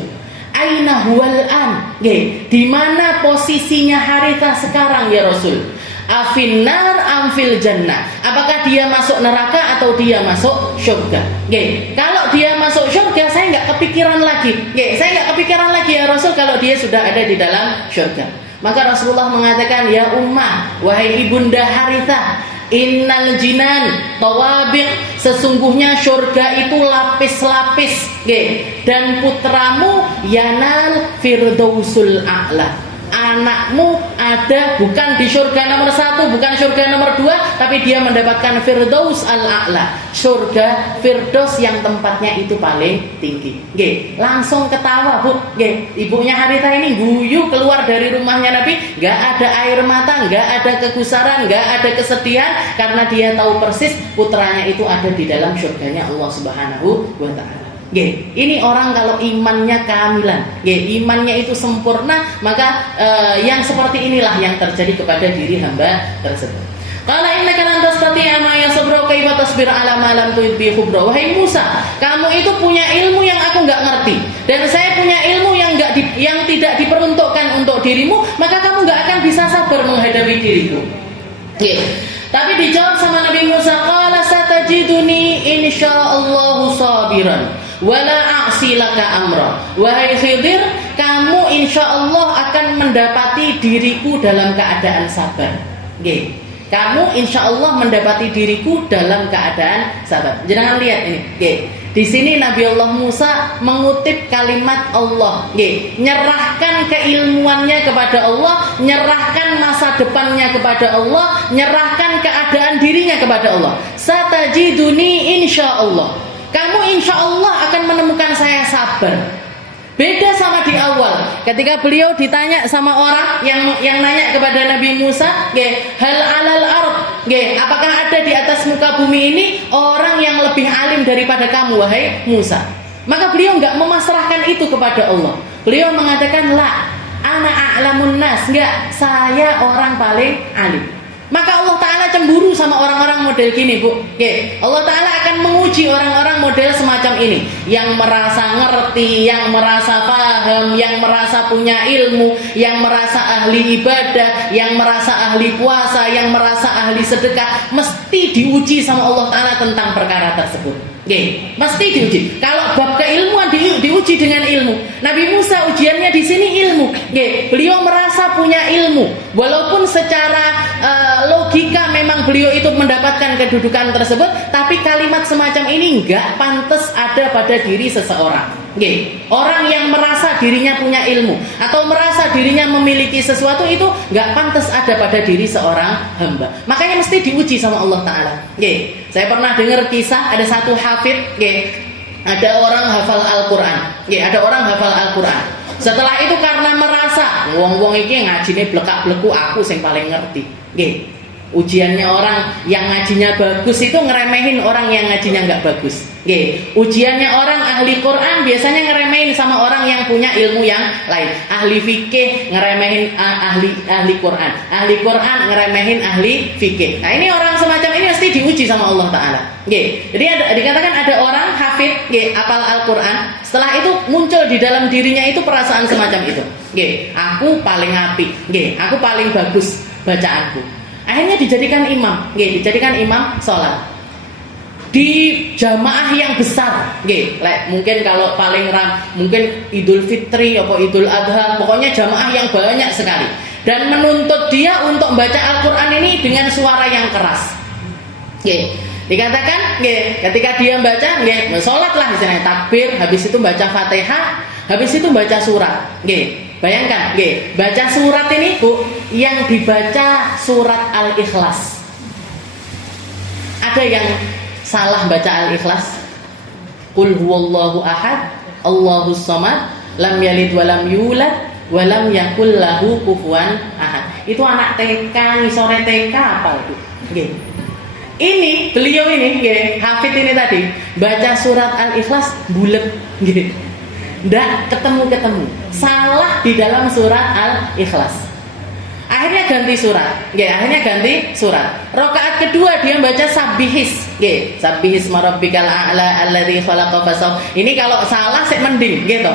Aina huwal an?" Nggih, di mana posisinya Harithah sekarang ya Rasul? Afinnar amfil jannah? Apakah dia masuk neraka atau dia masuk surga? Nggih, kalau dia masuk surga saya enggak kepikiran lagi. Nggih, saya enggak kepikiran lagi ya Rasul kalau dia sudah ada di dalam surga. Maka Rasulullah mengatakan, "Ya ummah, wahai ibunda Harithah, innal jinan tawabiq, sesungguhnya surga itu lapis-lapis, dan putramu yanal firdausul a'la." Anakmu ada bukan di surga nomor 1, bukan surga nomor 2, tapi dia mendapatkan firdaus al-a'la, surga firdaus yang tempatnya itu paling tinggi. Nggih, langsung ketawa, Bu. Nggih, ibunya Harithah ini guyu keluar dari rumahnya Nabi, enggak ada air mata, enggak ada kegusaran, enggak ada kesedihan, karena dia tahu persis putranya itu ada di dalam surganya Allah Subhanahu wa taala. Nggih, ini orang kalau imannya kamilan, nggih, imannya itu sempurna, maka yang seperti inilah yang terjadi kepada diri hamba tersebut. Qala innaka lan tastati'a ma yasbru kaifa tasbir 'ala ma lam tuhit bi khubra. Wahai Musa, kamu itu punya ilmu yang aku enggak ngerti, dan saya punya ilmu yang tidak diperuntukkan untuk dirimu, maka kamu enggak akan bisa sabar menghadapi diriku. Nggih. Tapi dijawab sama Nabi Musa, qala satajiduni insyaallahu sabiran wala a'si laka amra. Wahai Khidir, kamu insyaallah akan mendapati diriku dalam keadaan sabar. Nggih. Kamu insyaallah mendapati diriku dalam keadaan sabar. Jangan lihat ini. Nggih. Di sini Nabi Allah Musa mengutip kalimat Allah, nggih, nyerahkan keilmuannya kepada Allah, nyerahkan masa depannya kepada Allah, nyerahkan keadaan dirinya kepada Allah. Satajiduni insyaallah. Kamu insyaallah akan menemukan saya sabar. Beda sama di awal, ketika beliau ditanya sama orang yang nanya kepada Nabi Musa, hal alal ard, apakah ada di atas muka bumi ini orang yang lebih alim daripada kamu wahai Musa? Maka beliau enggak memasrahkan itu kepada Allah. Beliau mengatakan, la ana a'lamun nas, enggak, saya orang paling alim. Maka Allah Ta'ala cemburu sama orang-orang model gini, Bu. Allah Ta'ala akan menguji orang-orang model semacam ini, yang merasa ngerti, yang merasa paham, yang merasa punya ilmu, yang merasa ahli ibadah, yang merasa ahli puasa, yang merasa ahli sedekah, mesti diuji sama Allah Ta'ala tentang perkara tersebut. Mesti diuji. Kalau bab keilmuan diuji dengan ilmu. Nabi Musa ujiannya di sini ilmu. Beliau merasa punya ilmu, walaupun secara logika memang beliau itu mendapatkan kedudukan tersebut, tapi kalimat semacam ini enggak pantas ada pada diri seseorang. Orang yang merasa dirinya punya ilmu atau merasa dirinya memiliki sesuatu itu enggak pantas ada pada diri seorang hamba. Makanya mesti diuji sama Allah Ta'ala. Saya pernah dengar kisah ada satu hafid, ada orang hafal Al-Quran, ada orang hafal Al-Quran. Setelah itu karena merasa wong-wong iki ngajine blekak-bleku, aku sing paling ngerti. Ujiannya orang yang ngajinya bagus itu ngeremehin orang yang ngajinya nggak bagus. Ujiannya orang ahli Quran biasanya ngeremehin sama orang yang punya ilmu yang lain. Ahli fikih ngeremehin ahli Quran. Ahli Quran ngeremehin ahli fikih. Nah, ini orang semacam ini pasti diuji sama Allah Ta'ala. Jadi dikatakan ada orang hafid, apal Al-Quran. Setelah itu muncul di dalam dirinya itu perasaan semacam itu. Aku paling apik, aku paling bagus bacaanku. Akhirnya dijadikan imam, dijadikan imam sholat di jamaah yang besar, mungkin kalau paling mungkin Idul Fitri atau Idul Adha, pokoknya jamaah yang banyak sekali, dan menuntut dia untuk membaca Al-Quran ini dengan suara yang keras. Dikatakan nggih, ketika dia baca nggih, salatlah istilahnya takbir, habis itu baca Fatihah, habis itu baca surat. Nggih. Bayangkan, nggih, baca surat ini Bu, yang dibaca surat Al-Ikhlas. Ada yang salah baca Al-Ikhlas? Qul huwallahu ahad, Allahus samad, lam yalid walam yulad walam yakul lahu kufuwan ahad. Itu anak TK, ngisore TK apa itu? Nggih. Ini beliau ini nggih, hafid ini tadi baca surat Al-Ikhlas bulet nggih. Ndak ketemu-ketemu. Salah di dalam surat Al-Ikhlas. Akhirnya ganti surat. Nggih, akhirnya ganti surat. Rakaat kedua dia baca Sabbihis. Nggih, Sabbihis marabbikal a'la alladzi khalaqa fasaw. Ini kalau salah sik mending gitu.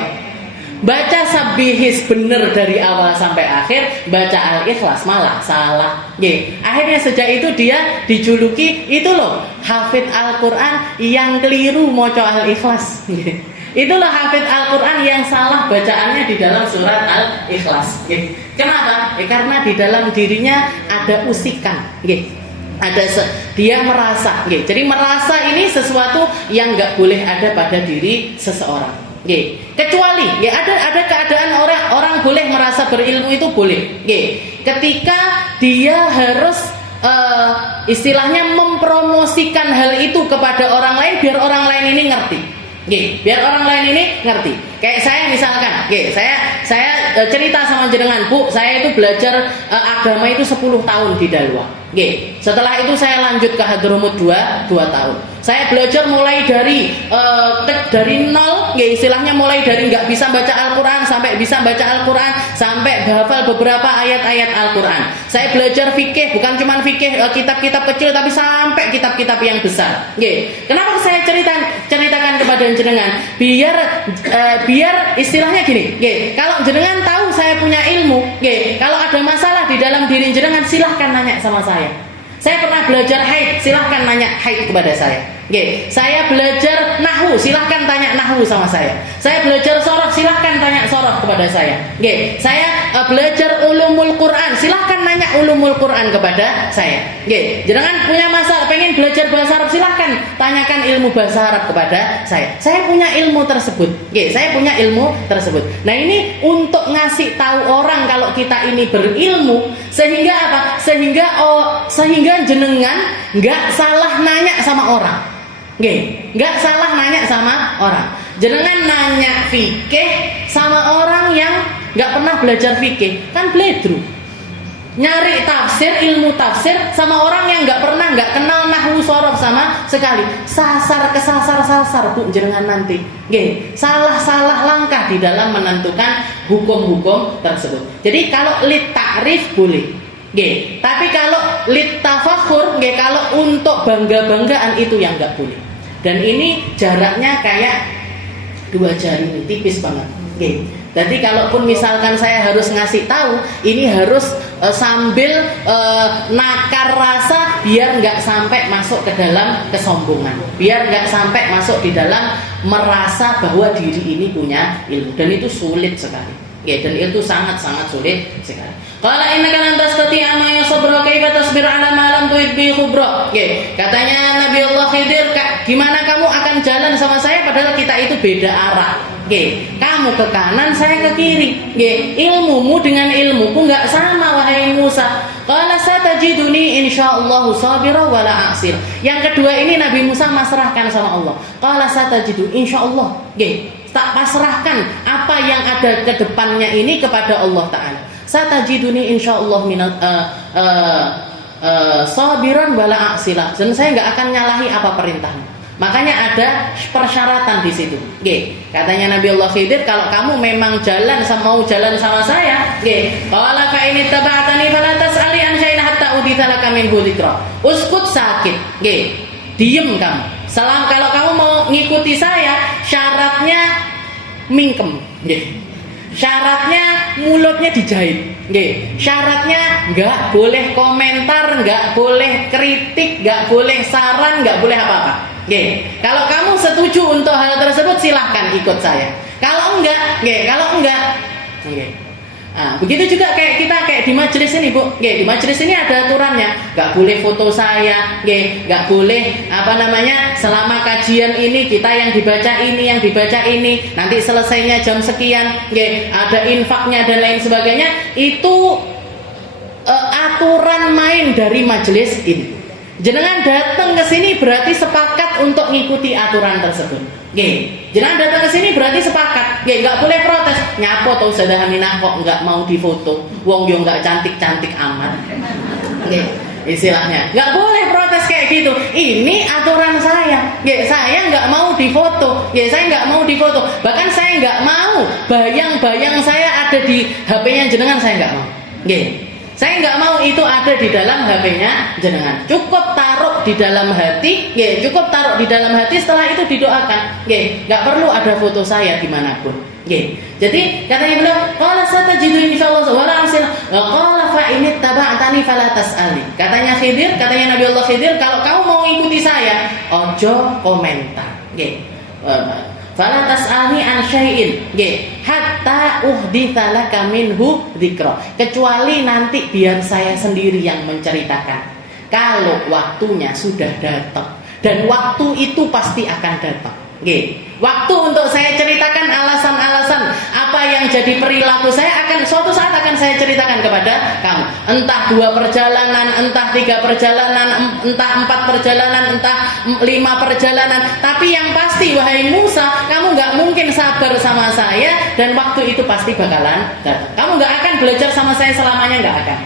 Baca Sabbihis bener dari awal sampai akhir, baca Al-Ikhlas malah salah. Nggih. Akhirnya sejak itu dia dijuluki itu loh, hafid Al-Qur'an yang keliru maca Al-Ikhlas. Nggih. Itulah hafid Al-Qur'an yang salah bacaannya di dalam surat Al-Ikhlas. Nggih. Kenapa? Karena di dalam dirinya ada usikan. Nggih. Dia merasa. Nggih. Jadi merasa ini sesuatu yang enggak boleh ada pada diri seseorang. Nggih. Kecuali ya ada keadaan orang boleh merasa berilmu itu boleh. Nggih. Ketika dia harus istilahnya mempromosikan hal itu kepada orang lain biar orang lain ini ngerti. Nggih, biar orang lain ini ngerti. Kayak saya misalkan, nggih, saya cerita sama jenengan, Bu, saya itu belajar agama itu 10 tahun di Dalwa. Nggih. Setelah itu saya lanjut ke Hadramut 2 tahun. Saya belajar mulai dari nol, nggih, istilahnya mulai dari nggak bisa baca Al-Qur'an sampai bisa baca Al-Qur'an, sampai hafal beberapa ayat-ayat Al-Qur'an. Saya belajar fikih, bukan cuma fikih kitab-kitab kecil tapi sampai kitab-kitab yang besar. Nggih. Kenapa saya ceritakan kepada jenengan? Biar istilahnya gini, nggih, kalau jenengan tahu saya punya ilmu, nggih, kalau ada masalah di dalam diri jenengan silahkan nanya sama saya. Saya pernah belajar haid, silahkan nanya haid kepada saya. Nggih, saya belajar nahwu, silahkan tanya nahwu sama saya. Saya belajar sorof, silahkan tanya sorof kepada saya. Nggih, saya belajar ulumul Quran, silahkan nanya ulumul Quran kepada saya. Nggih, jenengan punya masalah pengen belajar bahasa Arab, silahkan tanyakan ilmu bahasa Arab kepada saya. Saya punya ilmu tersebut. Nggih, saya punya ilmu tersebut. Nah, ini untuk ngasih tahu orang kalau kita ini berilmu, sehingga apa? Sehingga jenengan nggak salah nanya sama orang. Nggih, nggak salah nanya sama orang. Jenengan nanya fikih sama orang yang nggak pernah belajar fikih, kan bledru. Nyari tafsir, ilmu tafsir sama orang yang nggak kenal nahwu sorof sama sekali. Sasar Bu jenengan nanti. Nggih, salah langkah di dalam menentukan hukum-hukum tersebut. Jadi kalau lit ta'rif boleh. Nggih, tapi kalau lit tafakhur, nggih, kalau untuk bangga-banggaan itu yang nggak boleh. Dan ini jaraknya kayak 2 jari, tipis banget. Nggih. Jadi kalaupun misalkan saya harus ngasih tahu, ini harus sambil nakar rasa biar nggak sampai masuk ke dalam kesombongan, biar nggak sampai masuk di dalam merasa bahwa diri ini punya ilmu, dan itu sulit sekali. Ya, dan itu sangat-sangat sulit sekali. Qala innaka lan tastati'a ma yasbura kaifa tasbir 'ala ma lam tuhit bi khubra. Nggih, katanya Nabi Allah Khidir, gimana kamu akan jalan sama saya padahal kita itu beda arah. Nggih, kamu ke kanan, saya ke kiri. Nggih, ilmumu dengan ilmuku enggak sama wahai Musa. Qala satajiduni insyaallah sabira wala a'sir. Yang kedua ini Nabi Musa masrahkan sama Allah. Qala satajidu insyaallah. Nggih, tak pasrahkan apa yang ada ke depannya ini kepada Allah Ta'ala. Satajiduni insyaallah sabiran wala a'sila. Dan saya nggak akan nyalahi apa perintahmu. Makanya ada persyaratan di situ. Nggih, katanya Nabi Allah Khidir, kalau kamu memang mau jalan sama saya, nggih, qala fa in ittaba'tani fala tas'ali an syai'in hatta udithalaka minhu dzikra. Uskut sakit. Nggih, diem kamu. Kalau kamu mau ngikuti saya, syaratnya mingkem, nggih. Syaratnya mulutnya dijahit, nggih. Syaratnya nggak boleh komentar, nggak boleh kritik, nggak boleh saran, nggak boleh apa-apa, nggih. Kalau kamu setuju untuk hal tersebut, silahkan ikut saya. Kalau enggak, nggih. Kalau enggak, nggih. Nah, begitu juga kayak kita kayak di majelis ini, Bu. Di majelis ini ada aturannya. Nggak boleh foto saya, nggak boleh selama kajian ini kita yang dibaca ini, nanti selesainya jam sekian, ada infaknya dan lain sebagainya. Itu aturan main dari majelis ini. Jenengan datang ke sini berarti sepakat untuk ngikuti aturan tersebut. Jenengan datang ke sini berarti sepakat. Nggak boleh protes. Nyapo tau Ustazah Aminah kok nggak mau difoto. Wong yo nggak cantik-cantik amat. Istilahnya nggak boleh protes kayak gitu. Ini aturan saya. Saya nggak mau difoto. Saya nggak mau difoto. Bahkan saya nggak mau bayang-bayang saya ada di HP-nya jenengan, saya nggak mau. Saya nggak mau itu ada di dalam HP-nya jenengan. Cukup taruh di dalam hati, cukup taruh di dalam hati. Setelah itu didoakan, nggak perlu ada foto saya dimanapun. Jadi katanya beliau, qala satajidu insyaallah wala asil, qala fa in ittaba'tani fala tas'ali. Katanya Nabi Allah Khidir, kalau kamu mau ikuti saya, ojo komentar. Fala tas'alni an syai'in hatta uhditsa laka minhu dzikra. Kecuali nanti biar saya sendiri yang menceritakan. Kalau waktunya sudah datang, dan waktu itu pasti akan datang. Waktu untuk saya ceritakan alasan-alasan apa yang jadi perilaku saya suatu saat akan saya ceritakan kepada kamu. Entah 2 perjalanan, entah 3 perjalanan, entah 4 perjalanan, entah 5 perjalanan. Tapi yang pasti wahai Musa, kamu nggak mungkin sabar sama saya dan waktu itu pasti bakalan datang. Kamu nggak akan belajar sama saya selamanya, nggak akan.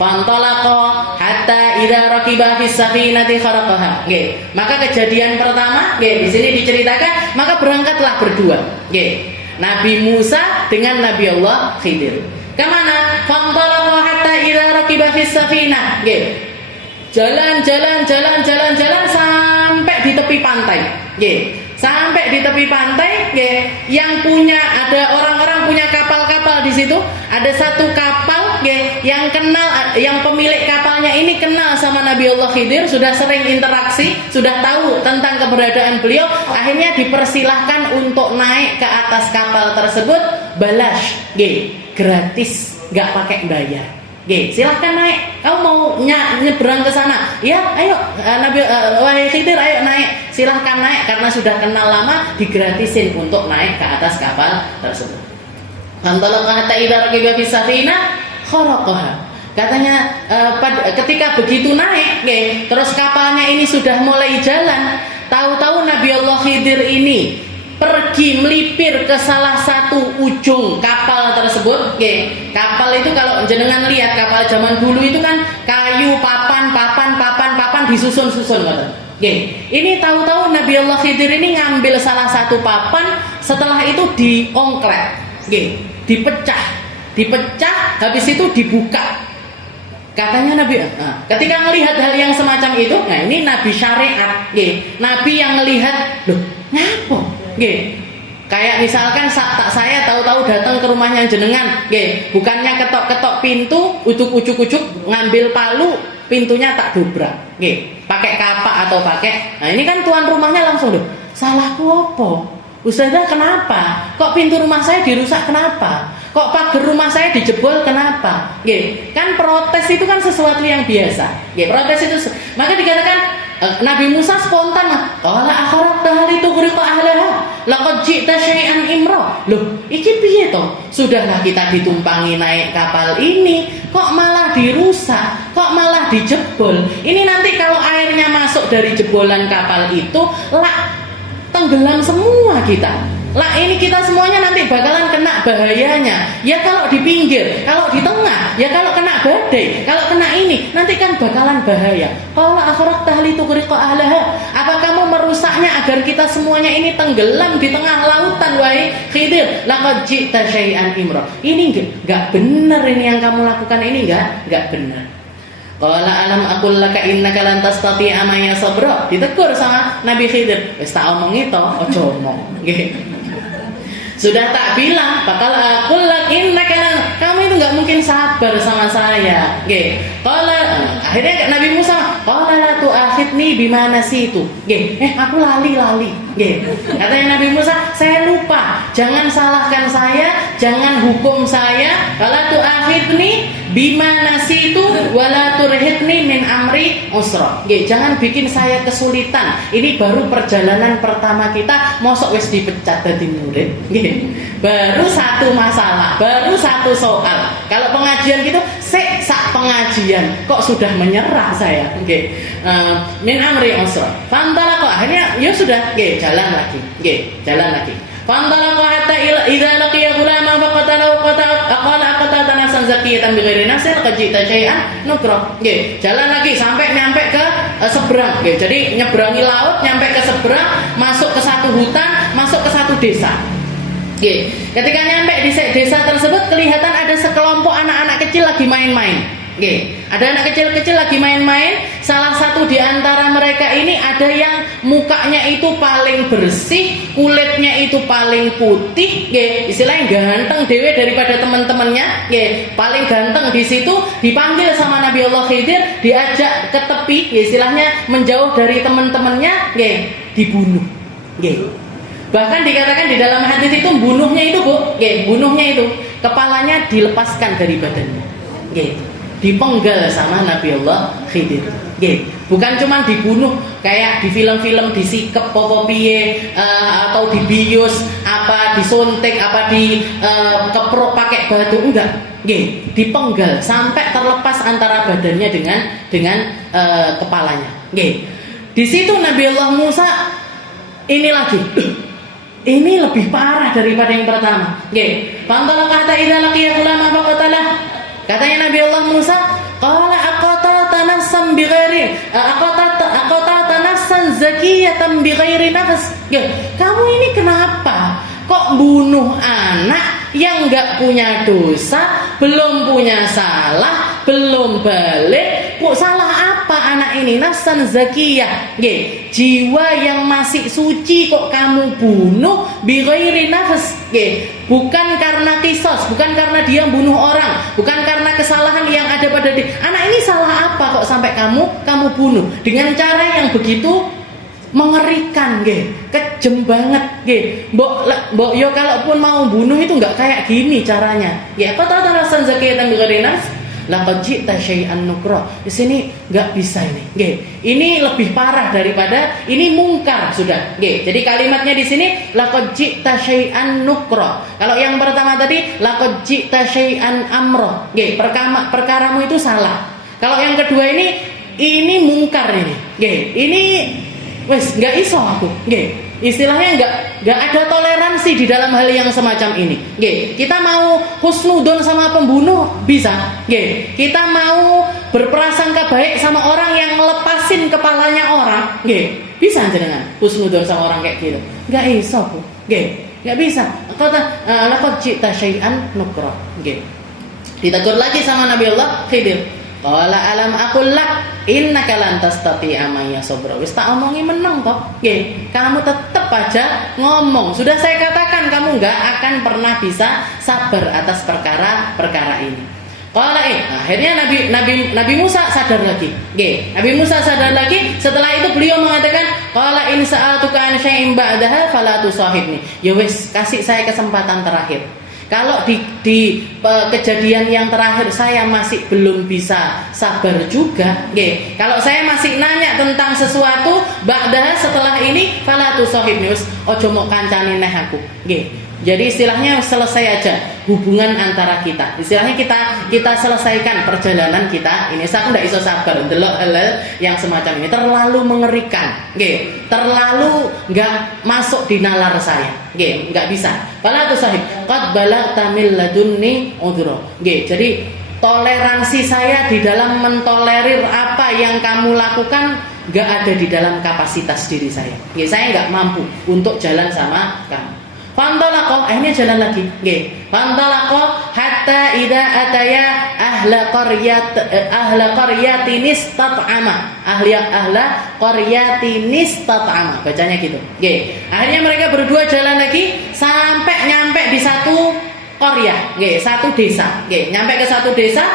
Fantalaqa hatta idza raqiba fis safinati kharaqaha. Maka kejadian pertama, di sini diceritakan, maka berangkatlah berdua. Nabi Musa dengan Nabi Allah Khidir. Kemana? Fantalaqa hatta idza raqiba fis safinah. Jalan sampai di tepi pantai. Sampai di tepi pantai, yang punya, ada orang-orang punya kapal-kapal di situ. Ada satu kapal, yang kenal, yang pemilik kapalnya ini kenal sama Nabi Allah Khidir, sudah sering interaksi, sudah tahu tentang keberadaan beliau. Akhirnya dipersilahkan untuk naik ke atas kapal tersebut, balash, gratis, nggak pakai bayar. Silahkan naik. Kamu mau nyebrang ke sana? Ya, ayo Nabi wahai Khidir, ayo naik. Silahkan naik karena sudah kenal lama, digratisin untuk naik ke atas kapal tersebut. Fantalaqa hatta idza raqiba fis safinah kharaqaha. Katanya ketika begitu naik, terus kapalnya ini sudah mulai jalan, tahu-tahu Nabi Allah Khidir ini pergi melipir ke salah satu ujung kapal tersebut. Kapal itu kalau jenengan lihat kapal zaman dulu itu kan kayu, papan disusun-susun kan. Ini tahu-tahu Nabi Allah Khidir ini ngambil salah satu papan, setelah itu diongklek, dipecah, habis itu dibuka. Katanya Nabi, ketika melihat hal yang semacam itu, nah ini Nabi syariat, Nabi yang melihat, loh, ngapo? Kayak misalkan saya tahu-tahu datang ke rumahnya jenengan, bukannya ketok-ketok pintu, ucuk-ucuk ngambil palu, pintunya tak dobrak, pakai kapak atau pakai. Nah ini kan tuan rumahnya langsung, loh, salahku apa? Ustazah kenapa? Kok pintu rumah saya dirusak kenapa? Kok pagar rumah saya dijebol kenapa? Kan protes itu kan sesuatu yang biasa. Protes itu, maka dikatakan Nabi Musa spontan, qala akharaqta li tughriqa ahlaha laqad ji'ta syai'an imra. Loh, iki piye to? Sudahlah kita ditumpangi naik kapal ini, kok malah dirusak, kok malah dijebol. Ini nanti kalau airnya masuk dari jebolan kapal itu, tenggelam semua kita. Ini kita semuanya nanti bakalan kena bahayanya. Ya kalau di pinggir, kalau di tengah, ya kalau kena badai, kalau kena ini, nanti kan bakalan bahaya. Qala akharaqta li tughriqa ahlaha. Apa kamu merusaknya agar kita semuanya ini tenggelam di tengah lautan, wahai Khidir? Laqad ji'ta syai'an imra. Ini enggak benar, ini yang kamu lakukan ini enggak benar. Qala alam aqul laka innaka lan tastati'a ma'a sabra. Ditegur sama Nabi Khidir. Wis tak omong itu, ojo omong. Sudah tak bilang, bakal aqul lak innaka lan, kamu itu enggak mungkin sabar sama saya. Qala akhirnya Nabi Musa, qala la tu'akhidni bima nasitu. Aku lali. Nggih. Katanya Nabi Musa, saya lupa. Jangan salahkan saya, jangan hukum saya. Wala tu'akhidni bima nasitu wala turhidni min amri usra. Nggih, jangan bikin saya kesulitan. Ini baru perjalanan pertama kita, mosok wis dipecat dadi murid. Nggih. Baru satu masalah, baru satu soal. Kalau pengajian gitu, sak pengajian kok sudah menyerah saya. Nggih. Min amri usra. Fantala kok akhirnya ya sudah, nggih, jalan lagi. Nggih, jalan lagi. Fantala kok hatta idza laqiya ghulama faqatalahu qala aqata nafsan zakiyatan bighairi nafsin qajita syai'an nukra. Nggih, jalan lagi sampai nyampe ke seberang. Nggih, jadi nyebrangi laut, nyampe ke seberang, masuk ke satu hutan, masuk ke satu desa. Nggih, ketika nyampe di desa tersebut kelihatan ada sekelompok anak-anak kecil lagi main-main. Nggih, ada anak kecil-kecil lagi main-main. Salah satu di antara mereka ini ada yang mukanya itu paling bersih, kulitnya itu paling putih, nggih, istilahnya ganteng dewe daripada teman-temannya, nggih, paling ganteng di situ. Dipanggil sama Nabi Allah Khidir, diajak ke tepi, istilahnya menjauh dari teman-temannya, nggih, dibunuh. Nggih. Bahkan dikatakan di dalam hadis itu bunuhnya itu, Bu, nggih, bunuhnya itu kepalanya dilepaskan dari badannya. Nggih. Dipenggal sama Nabi Allah Khidir. Nggih, bukan cuma dibunuh kayak di film-film disikep popo piye atau dibius apa disuntik apa di keprok pakai batu, enggak. Nggih, dipenggal sampai terlepas antara badannya dengan kepalanya. Nggih. Di situ Nabi Allah Musa ini lagi. Ini lebih parah daripada yang pertama. Nggih. Fantala kata idza laqiya ulama faqatalah. Katanya Nabi Allah Musa, qala aqata nafsan bighairi aqata nafsan zakiyatan bighairi nafs. Ya, kamu ini kenapa kok bunuh anak yang enggak punya dosa, belum punya salah, belum balik? Kok salah apa anak ini? Nafsan zakiyah. Nggih, jiwa yang masih suci kok kamu bunuh bighairi nafs. Nggih, bukan karena kisos, bukan karena dia bunuh orang, bukan karena kesalahan yang ada pada dia. Anak ini salah apa kok sampai kamu bunuh dengan cara yang begitu mengerikan, nggih, kejem banget, nggih. Mbok yo kalaupun mau bunuh itu enggak kayak gini caranya. Ya, apa tahu rasan zakiyatan bighairi nafs? Laqad ji'ta syai'an nukra. Di sini enggak bisa ini. Nggih. Ini lebih parah daripada ini mungkar sudah. Nggih. Jadi kalimatnya di sini laqad ji'ta syai'an nukra. Kalau yang pertama tadi laqad ji'ta syai'an amra. Nggih, perkaramu itu salah. Kalau yang kedua ini mungkar ini. Nggih. Ini wes enggak iso aku. Nggih. Istilahnya enggak ada toleransi di dalam hal yang semacam ini. Nggih, kita mau husnudon sama pembunuh bisa. Nggih, kita mau berprasangka baik sama orang yang ngelepasin kepalanya orang. Nggih, bisa jenengan husnudon sama orang kayak gitu. Enggak iso, Bu. Nggih, enggak bisa. Kata laqad ji'ta syai'an nukra. Nggih. Ditegur lagi sama Nabi Allah Khidir. Qala alam aqul lak innaka lan tastati'a ma'a sabra. Wis tak omongi meneng toh. Nggih, kamu tetep aja ngomong. Sudah saya katakan kamu enggak akan pernah bisa sabar atas perkara ini. Qala akhirnya Nabi Musa sadar lagi. Nggih, Nabi Musa sadar lagi. Setelah itu beliau mengatakan, qala in sa'altuka an syai'in ba'daha fala tusahibni. Ya wis, kasih saya kesempatan terakhir. Kalau di kejadian yang terakhir saya masih belum bisa sabar juga, nggih. Kalau saya masih nanya tentang sesuatu, ba'dah setelah ini fala tusahibni, wis aja mok kancane neh aku, nggih. Jadi istilahnya selesai aja hubungan antara kita. Istilahnya kita selesaikan perjalanan kita ini. Saya enggak iso sabar ndelok hal yang semacam ini, terlalu mengerikan, nggih. Terlalu enggak masuk di nalar saya. Nggih, enggak bisa. Fala tusahib qad balagta min ladunni udhra. Nggih, jadi toleransi saya di dalam mentolerir apa yang kamu lakukan enggak ada di dalam kapasitas diri saya. Nggih, saya enggak mampu untuk jalan sama kamu. Fantalaqa, akhirnya jalan lagi. Nggih. Fantalaqa hatta idza ataya ahla qaryatin istat'ama. Ahla qaryatin istat'ama. Bacanya gitu. Nggih. Akhirnya mereka berdua jalan lagi sampai nyampe di satu qaryah, nggih, satu desa. Nggih, nyampe ke satu desa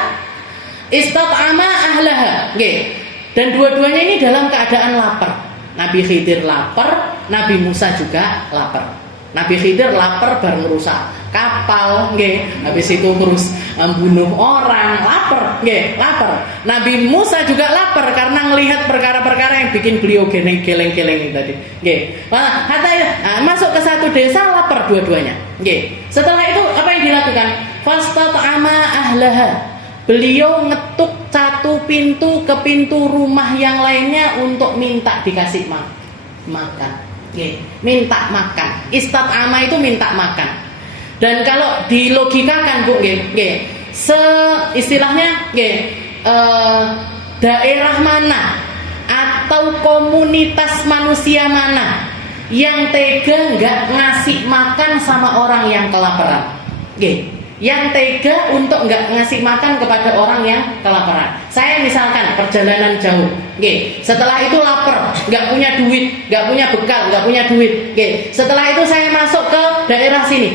istat'ama ahlaha. Nggih. Dan dua-duanya ini dalam keadaan lapar. Nabi Khidir lapar, Nabi Musa juga lapar. Nabi Khidir lapar bareng rusak kapal, nggih. Habis itu terus membunuh orang, lapar, nggih, lapar. Nabi Musa juga lapar karena melihat perkara-perkara yang bikin beliau geleng-geleng tadi, nggih. Masuk ke satu desa lapar dua-duanya, nggih. Setelah itu apa yang dilakukan? Fastat'ama ahlaha. Beliau ngetuk satu pintu ke pintu rumah yang lainnya untuk minta dikasih makan. Minta makan. Istat'ama itu minta makan. Dan kalau dilogikakan Bu, istilahnya daerah mana atau komunitas manusia mana yang tega nggak ngasih makan sama orang yang kelaparan? Yang tega untuk nggak ngasih makan kepada orang yang kelaparan. Saya misalkan perjalanan jauh, setelah itu lapar, nggak punya duit, nggak punya bekal, nggak punya duit, setelah itu saya masuk ke daerah sini,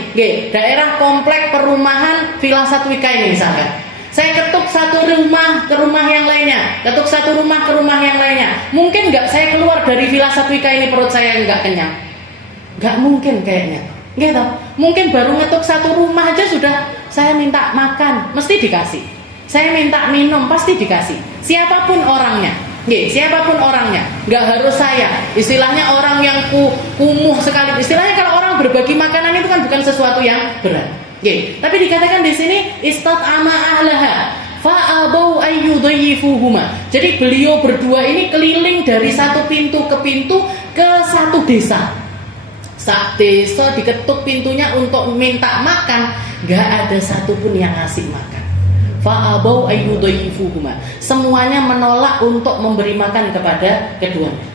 daerah komplek perumahan Villa Satwika ini misalkan. Saya ketuk satu rumah ke rumah yang lainnya, ketuk satu rumah ke rumah yang lainnya. Mungkin nggak saya keluar dari Villa Satwika ini perut saya nggak kenyang? Nggak mungkin kayaknya. Gitu. Mungkin baru ngetuk satu rumah aja sudah saya minta makan, mesti dikasih. Saya minta minum, pasti dikasih. Siapapun orangnya, siapapun orangnya, nggak harus saya. Istilahnya orang yang kumuh sekali. Istilahnya kalau orang berbagi makanan itu kan bukan sesuatu yang berat. Tapi dikatakan di sini istat'ama ahlaha fa'abau ayyudayyifuhuma. Jadi beliau berdua ini keliling dari satu pintu ke pintu ke satu desa. Sak desa diketuk pintunya untuk minta makan, gak ada satupun yang ngasih makan. Fa'abau ayyudayyifuhuma. Semuanya menolak untuk memberi makan kepada keduanya.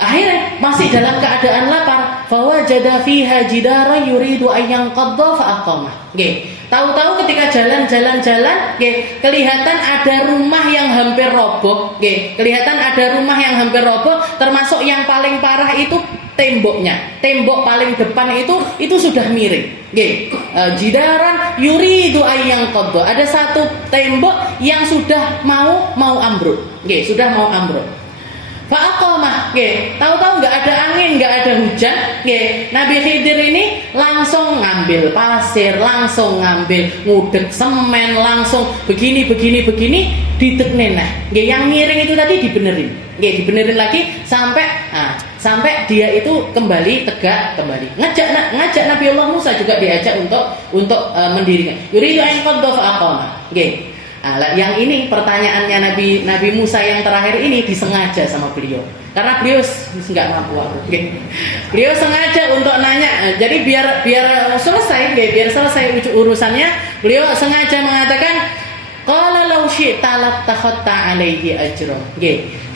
Akhirnya masih dalam keadaan lapar, fawajada fiha jidara yuridu ayyanqadha fa'aqamah. Tahu-tahu ketika jalan-jalan, kelihatan ada rumah yang hampir roboh. Kelihatan ada rumah yang hampir roboh, termasuk yang paling parah itu temboknya. Tembok paling depan itu sudah miring. Jidaran yuridu ayyanqadha. Ada satu tembok yang sudah mau ambruk. Sudah mau ambruk. Fa'aqamah, tahu-tahu nggak ada angin, nggak ada hujan, Nabi Khidir ini langsung ngambil pasir, langsung ngambil ngudek semen, langsung begini diteknin. Yang miring itu tadi dibenerin lagi sampai dia itu kembali tegak kembali. Ngajak Nabi Allah Musa juga diajak untuk mendirikan. Yuridu an qadha fa'aqamah. Yang ini pertanyaannya Nabi Musa yang terakhir ini disengaja sama beliau karena beliau nggak mampu. Beliau sengaja untuk nanya, jadi biar selesai urusannya. Beliau sengaja mengatakan qala law syi'ta lattakhadta alaihi ajra.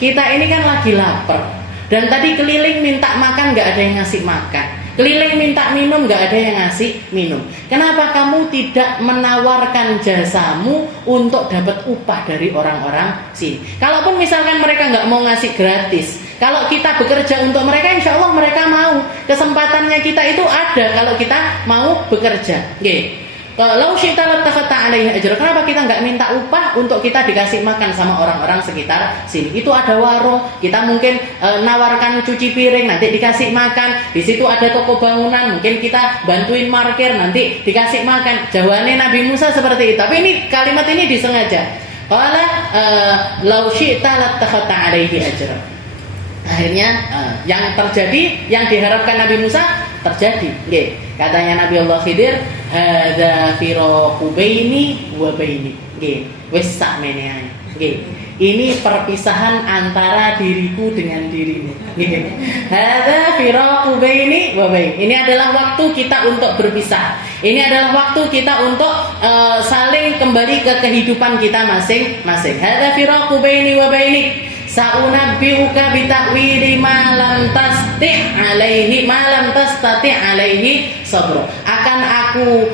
Kita ini kan lagi lapar dan tadi keliling minta makan nggak ada yang ngasih makan. Keliling minta minum, gak ada yang ngasih minum. Kenapa kamu tidak menawarkan jasamu untuk dapat upah dari orang-orang sini? Kalaupun misalkan mereka gak mau ngasih gratis, kalau kita bekerja untuk mereka, insya Allah mereka mau. Kesempatannya kita itu ada kalau kita mau bekerja. Kalau syi'ta lattakhadta alaihi ajra. Kenapa kita nggak minta upah untuk kita dikasih makan sama orang-orang sekitar sini? Itu ada warung, kita mungkin nawarkan cuci piring, nanti dikasih makan. Di situ ada toko bangunan, mungkin kita bantuin parkir, nanti dikasih makan. Jawabannya Nabi Musa seperti itu. Tapi ini kalimat ini disengaja. Qala law syi'ta lattakhadta alaihi ajra. Akhirnya yang terjadi, yang diharapkan Nabi Musa terjadi. Katanya Nabi Allah Khidir, hadza firaqu baini wa baini. Wis sakmene ae. Ini perpisahan antara diriku dengan dirimu. Hadza firaqu baini wa baini. Ini adalah waktu kita untuk berpisah. Ini adalah waktu kita untuk saling kembali ke kehidupan kita masing-masing. Hadza firaqu baini wa baini. Sa'unabbi'uka bita'wili ma lam tastati' alaihi sabra. Akan aku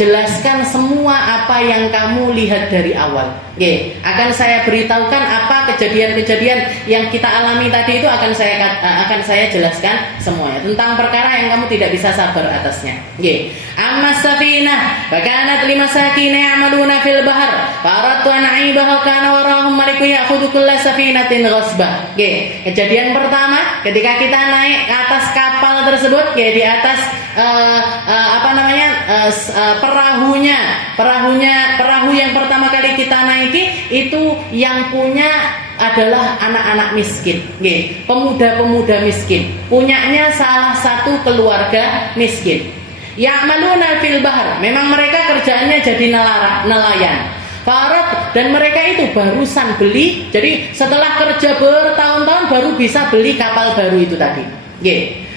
jelaskan semua apa yang kamu lihat dari awal. Oke, akan saya beritahukan apa kejadian-kejadian yang kita alami tadi itu akan saya jelaskan semuanya tentang perkara yang kamu tidak bisa sabar atasnya. Oke. Amma safinah fakanat limasakin ya'maluna fil bahr faradtu an aibaha kana warahum malikun ya'khudhu kulla safinatin ghasbah. Oke. Kejadian pertama ketika kita naik ke atas kapal tersebut, ya di atas perahu yang pertama kali kita naiki itu yang punya adalah anak-anak miskin, pemuda-pemuda miskin, punyanya salah satu keluarga miskin. Ya'maluna fil bahr, memang mereka kerjaannya jadi nelayan. Farad, dan mereka itu barusan beli, jadi setelah kerja bertahun-tahun baru bisa beli kapal baru itu tadi.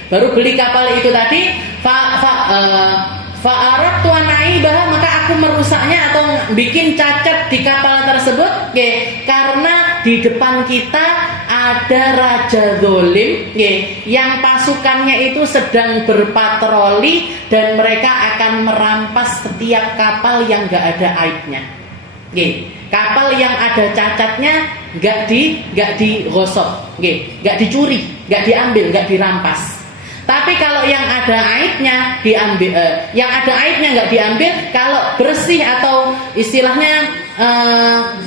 Baru beli kapal itu tadi. Fa'aradtu an aibaha, maka aku merusaknya atau bikin cacat di kapal tersebut, karena di depan kita ada raja zalim, yang pasukannya itu sedang berpatroli dan mereka akan merampas setiap kapal yang enggak ada aibnya. Kapal yang ada cacatnya enggak digosok, enggak dicuri, enggak diambil, enggak dirampas. Tapi kalau yang ada aibnya diambil, yang ada aibnya nggak diambil, kalau bersih atau istilahnya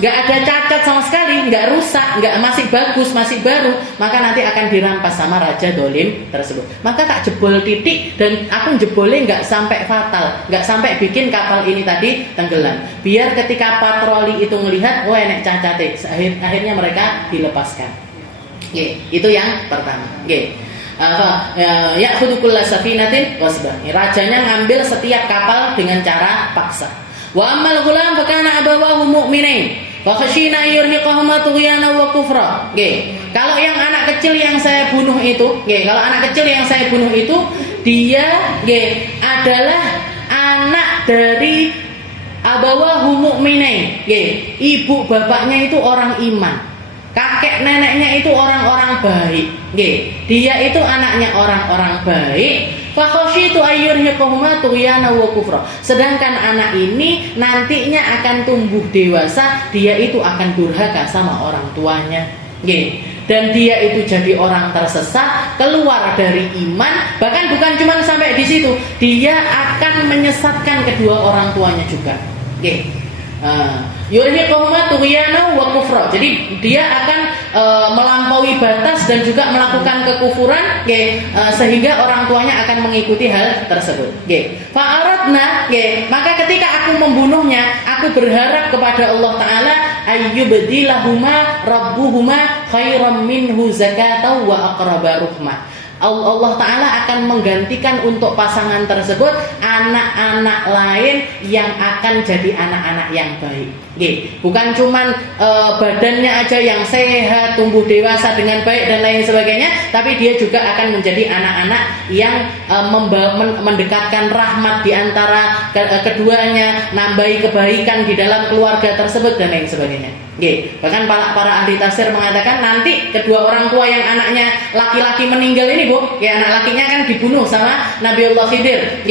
nggak ada cacat sama sekali, nggak rusak, nggak masih bagus, masih baru, maka nanti akan dirampas sama raja dolim tersebut. Maka tak jebol titik dan aku jebolnya nggak sampai fatal, nggak sampai bikin kapal ini tadi tenggelam. Biar ketika patroli itu melihat, oh enek cacate, akhirnya mereka dilepaskan. Itu yang pertama. Ya'khudhu kulla safinatin ghasbah. Rajanya ngambil setiap kapal dengan cara paksa. Wa ammal ghulam fa kana abawahu mu'minain fa khashina yurhiqahuma tughyana wa kufra. Kalau yang anak kecil yang saya bunuh itu, dia adalah anak dari abawahu mu'minain. Ibu bapaknya itu orang iman. Kakek neneknya itu orang-orang baik. Dia itu anaknya orang-orang baik. Fakhashitu ayyurhiqahuma tughyana wa kufra. Sedangkan anak ini nantinya akan tumbuh dewasa, dia itu akan durhaka sama orang tuanya. Dan dia itu jadi orang tersesat, keluar dari iman. Bahkan bukan cuma sampai di situ, dia akan menyesatkan kedua orang tuanya juga. Yurhiqahuma tughyana wa kufra. Jadi dia akan melampaui batas dan juga melakukan kekufuran, sehingga orang tuanya akan mengikuti hal tersebut. Fa'aradna, maka ketika aku membunuhnya, aku berharap kepada Allah Ta'ala ayyubdilahuma rabbuhuma khairam minhu zakatan wa aqraba ruhmah. Allah Ta'ala akan menggantikan untuk pasangan tersebut anak-anak lain yang akan jadi anak-anak yang baik. Bukan cuman badannya aja yang sehat, tumbuh dewasa dengan baik dan lain sebagainya, tapi dia juga akan menjadi anak-anak yang mendekatkan rahmat di antara keduanya, nambahi kebaikan di dalam keluarga tersebut dan lain sebagainya. Bahkan para ahli tafsir mengatakan nanti kedua orang tua yang anaknya laki-laki meninggal ini, Bu, anak lakinya kan dibunuh sama Nabiullah Khidir.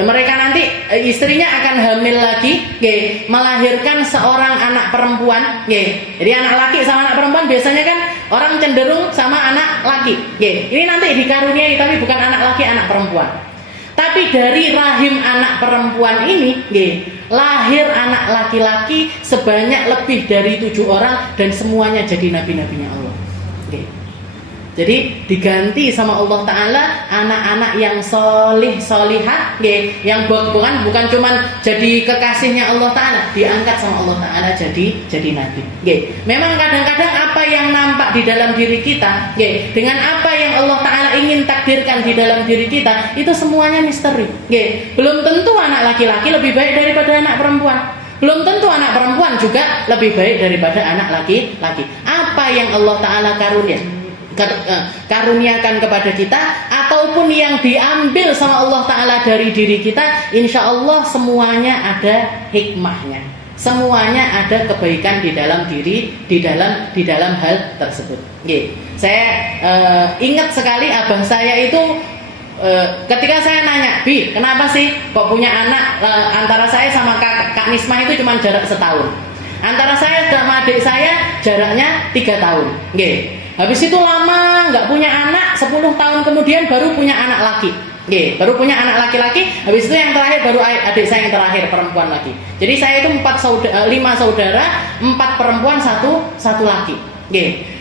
Mereka nanti istrinya akan hamil lagi, melahirkan seorang anak perempuan. Jadi anak laki sama anak perempuan biasanya kan orang cenderung sama anak laki. Ini nanti dikaruniai tapi bukan anak laki, anak perempuan. Tapi dari rahim anak perempuan ini, lahir anak laki-laki sebanyak lebih dari 7 orang dan semuanya jadi nabi-nabinya Allah. Jadi diganti sama Allah Ta'ala anak-anak yang solihah, yang bukan cuman jadi kekasihnya Allah Ta'ala, diangkat sama Allah Ta'ala jadi nabi. Memang kadang-kadang apa yang nampak di dalam diri kita, dengan apa yang Allah Ta'ala ingin takdirkan di dalam diri kita, itu semuanya misteri. Belum tentu anak laki-laki lebih baik daripada anak perempuan. Belum tentu anak perempuan juga lebih baik daripada anak laki-laki. Apa yang Allah Ta'ala karuniakan kepada kita ataupun yang diambil sama Allah Ta'ala dari diri kita, insya Allah semuanya ada hikmahnya, semuanya ada kebaikan di dalam diri, di dalam hal tersebut. Saya ingat sekali abah saya itu ketika saya nanya, Bi, kenapa sih kok punya anak antara saya sama Kak Nismah itu cuma jarak setahun, antara saya sama adik saya jaraknya 3 tahun, habis itu lama nggak punya anak, 10 tahun kemudian baru punya anak laki, baru punya anak laki-laki, habis itu yang terakhir baru adik saya yang terakhir perempuan lagi. Jadi saya itu 5 saudara, 4 perempuan, 1 laki.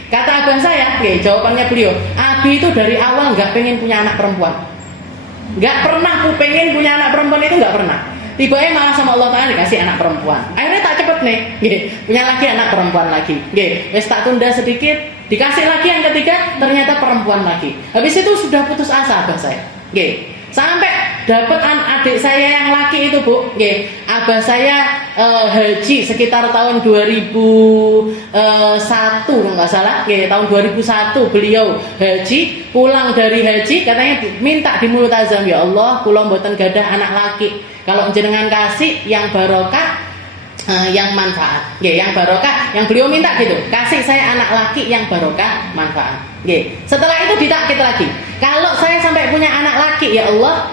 Kata abang saya, jawabannya beliau, Abi itu dari awal nggak pengen punya anak perempuan, nggak pernah pengen punya anak perempuan, itu nggak pernah. Tiba-tiba malah sama Allah Ta'ala dikasih anak perempuan. Akhirnya tak cepet nih, punya lagi anak perempuan lagi. Wes tak tunda sedikit, dikasih lagi yang ketiga, ternyata perempuan lagi. Habis itu sudah putus asa abah saya. Sampai dapat adik saya yang laki itu, Bu. Abah saya haji sekitar tahun 2001 kalau nggak salah. Tahun 2001 beliau haji, pulang dari haji katanya minta di multazam, ya Allah, kula mboten gadah anak laki. Kalau jenengan kasih yang barokah, yang manfaat, yang barokah, yang beliau minta gitu, kasih saya anak laki yang barokah manfaat. Setelah itu ditakit lagi, kalau saya sampai punya anak laki, ya Allah,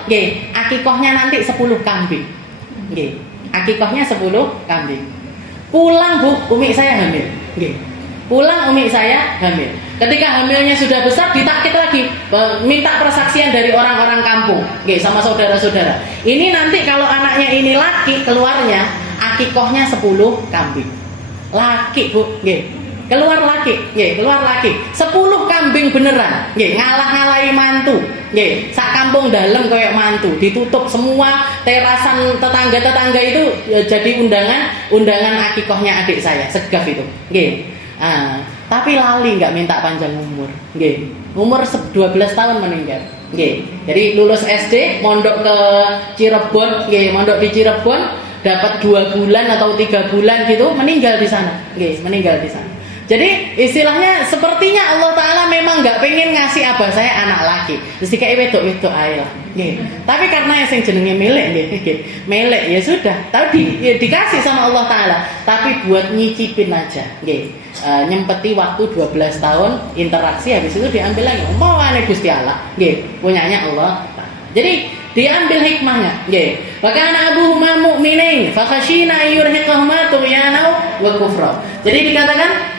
akikohnya nanti 10 kambing, akikohnya 10 kambing. Pulang, Bu, umi saya hamil, pulang umi saya hamil. Ketika hamilnya sudah besar, ditakit lagi, minta persaksian dari orang-orang kampung, sama saudara-saudara. Ini nanti kalau anaknya ini laki, keluarnya akikohnya 10 kambing. Laki, Bu, keluar laki, keluar laki. 10 kambing beneran, ngalah-ngalahi mantu, sak kampung dalam kayak mantu, ditutup semua terasan tetangga-tetangga itu jadi undangan akikohnya adik saya, segaf itu. Tapi lali nggak minta panjang umur, umur 12 tahun meninggal. Jadi lulus SD, mondok ke Cirebon, mondok di Cirebon, dapat 2 bulan atau 3 bulan gitu, meninggal di sana, meninggal di sana. Jadi istilahnya sepertinya Allah Ta'ala memang nggak pengen ngasih abah saya anak laki, terus kayak wedok aja lah. Tapi karena yang jenenge melek ya sudah, tapi dikasih sama Allah Ta'ala, tapi buat nyicipin aja, nyempeti waktu 12 tahun interaksi, habis itu diambil lagi, mau aneh Gusti Allah, punyanya Allah Ta'ala. Jadi diambil hikmahnya, maka anak abuhuma mu'minin fakhashina yurhiqahuma tughyanau wa kufra. Jadi dikatakan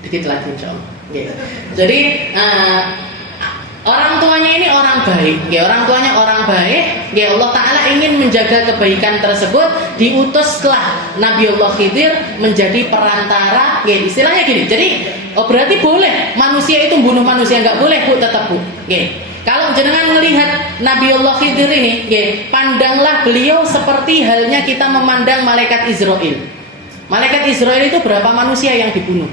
dikit lagi insyaallah. Jadi orang tuanya ini orang baik, orang tuanya orang baik. Allah Ta'ala ingin menjaga kebaikan tersebut, diutuslah Nabi Allah Khidir menjadi perantara. Istilahnya gini. Jadi berarti boleh manusia itu bunuh manusia, nggak boleh, Bu, tetap, Bu. Kalau jenengan melihat Nabi Allah Khidir ini, pandanglah beliau seperti halnya kita memandang malaikat Israel. Malaikat Israel itu berapa manusia yang dibunuh?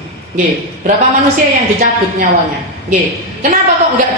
Berapa manusia yang dicabut nyawanya? Kenapa kok nggak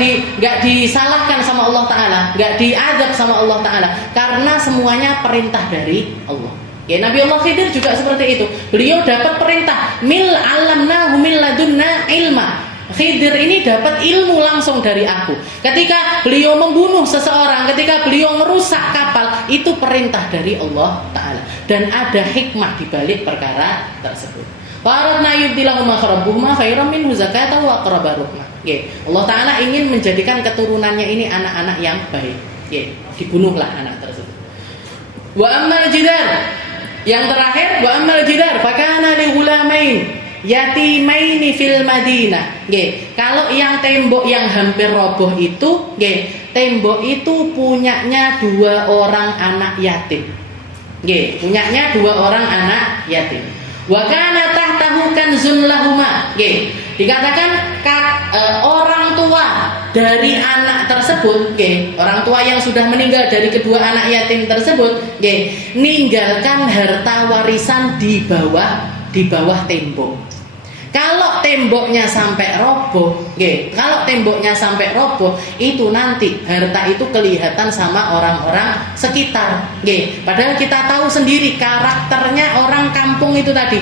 disalahkan sama Allah Ta'ala, nggak diazab sama Allah Ta'ala? Karena semuanya perintah dari Allah. Nabi Allah Khidir juga seperti itu. Beliau dapat perintah, mil alamnahu min ladunna ilma. Khidir ini dapat ilmu langsung dari aku. Ketika beliau membunuh seseorang, ketika beliau merusak kapal, itu perintah dari Allah Ta'ala. Dan ada hikmah di balik perkara tersebut. Faradna yubdilahum akhrabuhuma khairan minhu zakatan wa aqraba ruhmah. Allah Ta'ala ingin menjadikan keturunannya ini anak-anak yang baik. Dibunuhlah anak tersebut. Wa ammal jidar, yang terakhir, wa ammal jidar fakana li ghulamain yatimaini fil Madinah. Kalau yang tembok yang hampir roboh itu, tembok itu punyanya 2 orang anak yatim. Punyanya 2 orang anak yatim. Wa kana tahtahu kanzun lahuma. Dikatakan orang tua dari anak tersebut, orang tua yang sudah meninggal dari kedua anak yatim tersebut, ninggalkan harta warisan di bawah tembok. Kalau temboknya sampai roboh, itu nanti harta itu kelihatan sama orang-orang sekitar. Padahal kita tahu sendiri karakternya orang kampung itu tadi.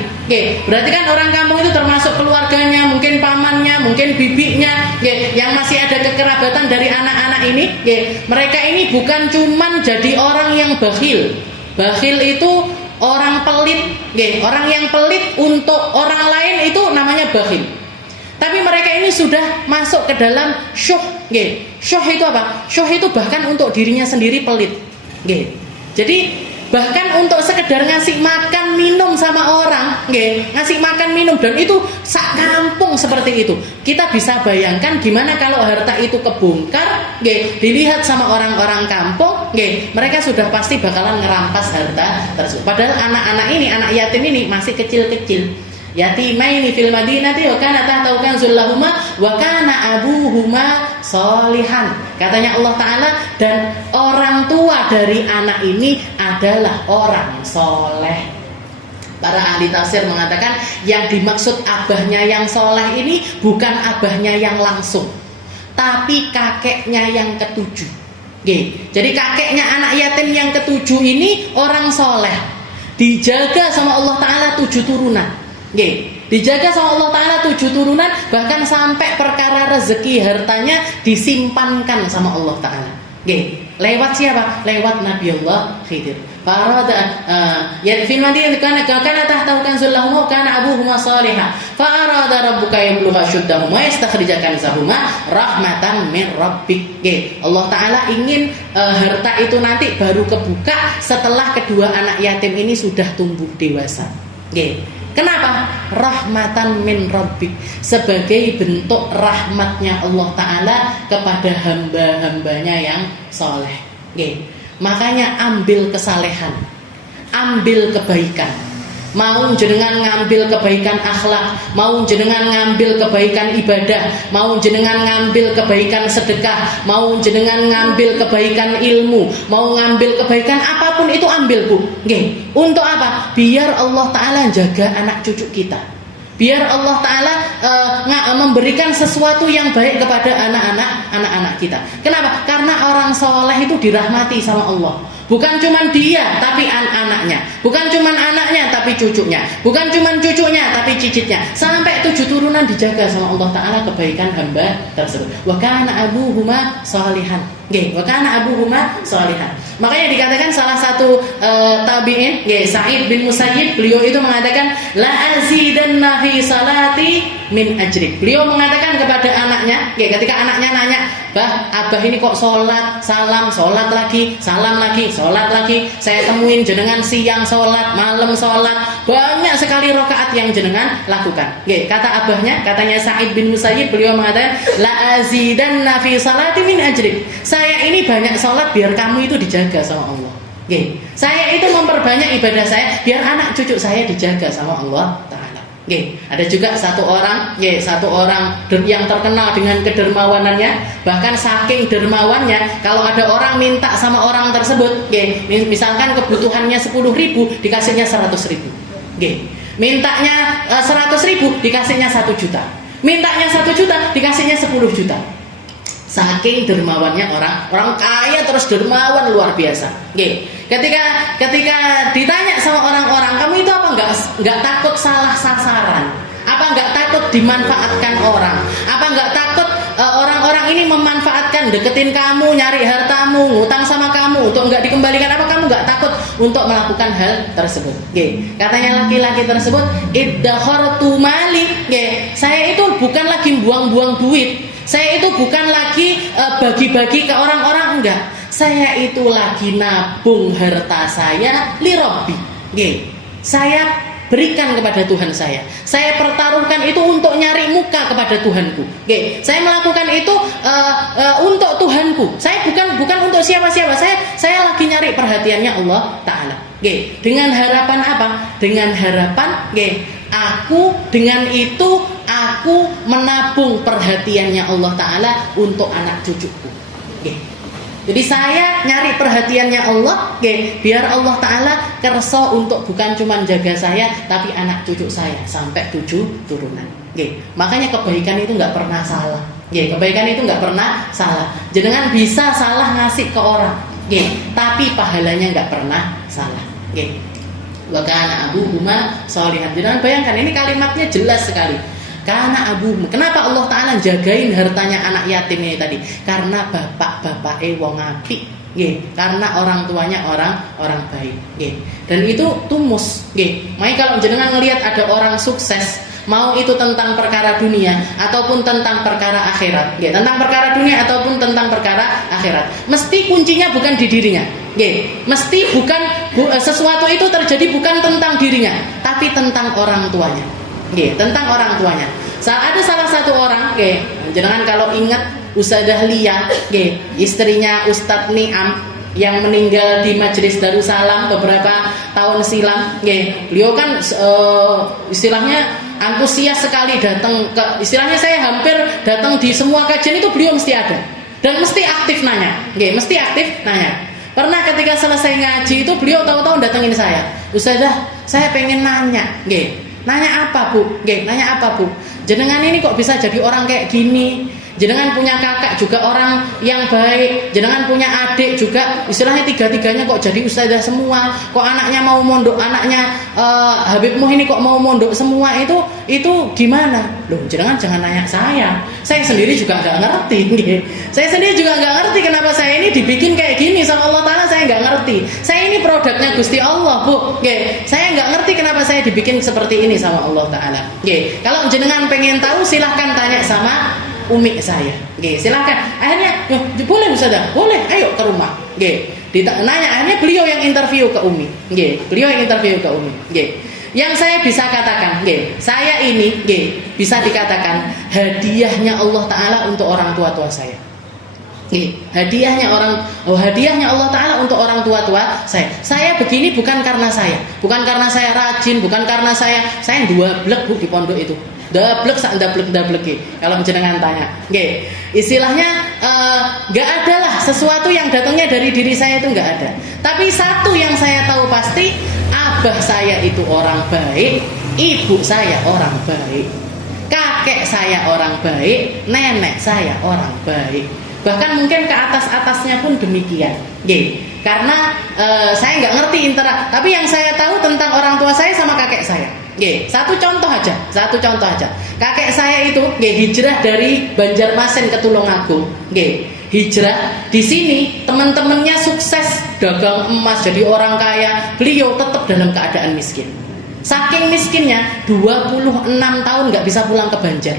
Berarti kan orang kampung itu termasuk keluarganya, mungkin pamannya, mungkin bibinya, yang masih ada kekerabatan dari anak-anak ini. Mereka ini bukan cuman jadi orang yang bakhil. Bakhil itu orang pelit, orang yang pelit untuk orang lain itu namanya bakhil. Tapi mereka ini sudah masuk ke dalam syuh, nggih. Syuh itu apa? Syuh itu bahkan untuk dirinya sendiri pelit, nggih. Jadi bahkan untuk sekedar ngasih makan minum sama orang, nggih, ngasih makan minum, dan itu sak kampung seperti itu. Kita bisa bayangkan gimana kalau harta itu kebongkar, nggih, dilihat sama orang-orang kampung, nggih, mereka sudah pasti bakalan ngerampas harta tersebut. Padahal anak-anak ini, anak yatim ini masih kecil-kecil. Yatimaini fil madinati wa kana tahtahu kanzul lahuma wa kana abuhuma sholihan. Katanya Allah Ta'ala, dan orang tua dari anak ini adalah orang soleh. Para ahli tafsir mengatakan yang dimaksud abahnya yang soleh ini bukan abahnya yang langsung, tapi kakeknya yang ketujuh. Jadi kakeknya anak yatim yang ketujuh ini orang soleh, dijaga sama Allah Ta'ala 7 turunan. Dijaga sama Allah Ta'ala 7 turunan, bahkan sampai perkara rezeki hartanya disimpankan sama Allah Ta'ala. Lewat siapa? Lewat Nabi Allah Khidir. Farada fil madinati kana tahtahu kanzul lahum wa kana abuhuma shalihan. Fa arada rabbuka yablugha ashuddahum wa yastakhrija kanzahuma rahmatan min rabbik. Allah Ta'ala ingin harta itu nanti baru kebuka setelah kedua anak yatim ini sudah tumbuh dewasa. Kenapa? Rahmatan min rabbik, sebagai bentuk rahmatnya Allah Ta'ala kepada hamba-hambanya yang soleh. Makanya ambil kesalehan, ambil kebaikan. Mau jenengan ngambil kebaikan akhlak, mau jenengan ngambil kebaikan ibadah, mau jenengan ngambil kebaikan sedekah, mau jenengan ngambil kebaikan ilmu, mau ngambil kebaikan apapun itu ambil, Bu. Untuk apa? Biar Allah Ta'ala jaga anak cucu kita. Biar Allah Ta'ala memberikan sesuatu yang baik kepada anak-anak kita. Kenapa? Karena orang soleh itu dirahmati sama Allah. Bukan cuma dia, tapi anak-anaknya. Bukan cuma anaknya, tapi cucunya. Bukan cuma cucunya, tapi cicitnya. Sampai 7 turunan dijaga sama Allah Ta'ala kebaikan hamba tersebut. Wa kana abuhuma sholihan. Wa kana abuhuma sholihan. Makanya dikatakan salah satu tabi'in, Sa'id bin Musayyib, beliau itu mengatakan, la azidanna fi salati min ajrik. Beliau mengatakan kepada anaknya, ketika anaknya nanya, "Bah, abah ini kok sholat, salam, sholat lagi, salam lagi, sholat lagi. Saya temuin jenengan siang sholat, malam sholat, banyak sekali rakaat yang jenengan lakukan." Kata abahnya, katanya Sa'id bin Musayyib, beliau mengatakan, la azidanna fi salati min ajrik. Saya ini banyak sholat biar kamu itu dijaga sama Allah. Saya itu memperbanyak ibadah saya biar anak cucu saya dijaga sama Allah Ta'ala. Ada juga satu orang yang terkenal dengan kedermawanannya. Bahkan saking dermawannya, kalau ada orang minta sama orang tersebut, misalkan kebutuhannya 10.000, dikasihnya 100.000. Mintanya 100.000, dikasihnya 1 juta. Mintanya 1 juta, dikasihnya 10 juta. Saking dermawannya orang kaya, terus dermawan luar biasa. Ketika ditanya sama orang-orang, kamu itu apa nggak takut salah sasaran? Apa nggak takut dimanfaatkan orang? Apa nggak takut orang-orang ini memanfaatkan, deketin kamu, nyari hartamu, ngutang sama kamu untuk nggak dikembalikan? Apa kamu nggak takut untuk melakukan hal tersebut? Katanya laki-laki tersebut, iddakhartu mali. Saya itu bukan lagi buang-buang duit. Saya itu bukan lagi bagi-bagi ke orang-orang, enggak. Saya itu lagi nabung harta saya li Rabbi. Saya berikan kepada Tuhan saya. Saya pertaruhkan itu untuk nyari muka kepada Tuhanku. Saya melakukan itu untuk Tuhanku. Saya bukan untuk siapa-siapa. Saya lagi nyari perhatiannya Allah Ta'ala. Dengan harapan apa? Dengan harapan aku dengan itu aku menabung perhatiannya Allah Ta'ala untuk anak cucuku. Jadi saya nyari perhatiannya Allah, biar Allah Ta'ala kerso untuk bukan cuma jaga saya, tapi anak cucu saya sampai 7 turunan. Makanya kebaikan itu nggak pernah salah. Kebaikan itu nggak pernah salah. Jenengan bisa salah ngasih ke orang, tapi pahalanya nggak pernah salah. Wa kana abuhuma sholihan. Jangan bayangkan, ini kalimatnya jelas sekali. Karena abuhum. Kenapa Allah Ta'ala jagain hartanya anak yatim ini tadi? Karena bapak-bapake wong apik. Karena orang tuanya orang baik. Dan itu tumus. Makanya kalau jenengan ngelihat ada orang sukses, mau itu tentang perkara dunia ataupun tentang perkara akhirat, nggih, tentang perkara dunia ataupun tentang perkara akhirat, mesti kuncinya bukan di dirinya, nggih, mesti sesuatu itu terjadi bukan tentang dirinya, tapi tentang orang tuanya, nggih, tentang orang tuanya. Ada salah satu orang, nggih, jenengan kalau ingat Ustadzah Lia, nggih, istrinya Ustadz Niam yang meninggal di Majelis Darussalam beberapa tahun silam, nggih. Beliau kan istilahnya antusias sekali datang ke, istilahnya saya hampir datang di semua kajian itu beliau mesti ada dan mesti aktif nanya, nggih, mesti aktif nanya. Pernah ketika selesai ngaji itu beliau tahu-tahu datengin saya, Ustazah, saya pengen nanya, nggih. Nanya apa, Bu? Nggih, nanya apa, Bu? Jenengan ini kok bisa jadi orang kayak gini? Jenengan punya kakak juga orang yang baik, jenengan punya adik juga, istilahnya tiga-tiganya kok jadi ustazah semua, kok anaknya mau mondok, anaknya Habib Muh ini kok mau mondok semua, itu gimana? Loh, jenengan jangan nanya saya sendiri juga nggak ngerti, gitu. Saya sendiri juga nggak ngerti kenapa saya ini dibikin kayak gini sama Allah Ta'ala, saya nggak ngerti. Saya ini produknya Gusti Allah, Bu, gitu. Saya nggak ngerti kenapa saya dibikin seperti ini sama Allah Ta'ala, gitu. Kalau jenengan pengen tahu silahkan tanya sama umi saya, nggih, silakan. Akhirnya, boleh Ustazah, boleh, ayo ke rumah, nggih. Nanya, akhirnya beliau yang interview ke umi, nggih. Beliau yang interview ke umi, nggih. Yang saya bisa katakan, nggih, saya ini, nggih, bisa dikatakan hadiahnya Allah Taala untuk orang tua saya. Nggih, hadiahnya Allah Taala untuk orang tua saya. Saya begini bukan karena saya rajin, bukan karena saya dua blek, Bu, di pondok itu. Dablek kalau jenengan tanya, nggih, istilahnya nggak ada lah sesuatu yang datangnya dari diri saya, itu nggak ada. Tapi satu yang saya tahu pasti, abah saya itu orang baik, ibu saya orang baik, kakek saya orang baik, nenek saya orang baik, bahkan mungkin ke atasnya pun demikian, nggih. Karena saya nggak ngerti tapi yang saya tahu tentang orang tua saya sama kakek saya. Nggih, satu contoh aja. Kakek saya itu nggih hijrah dari Banjarmasin ke Tulungagung. Nggih, hijrah di sini teman-temannya sukses dagang emas jadi orang kaya, beliau tetap dalam keadaan miskin. Saking miskinnya 26 tahun nggak bisa pulang ke Banjar.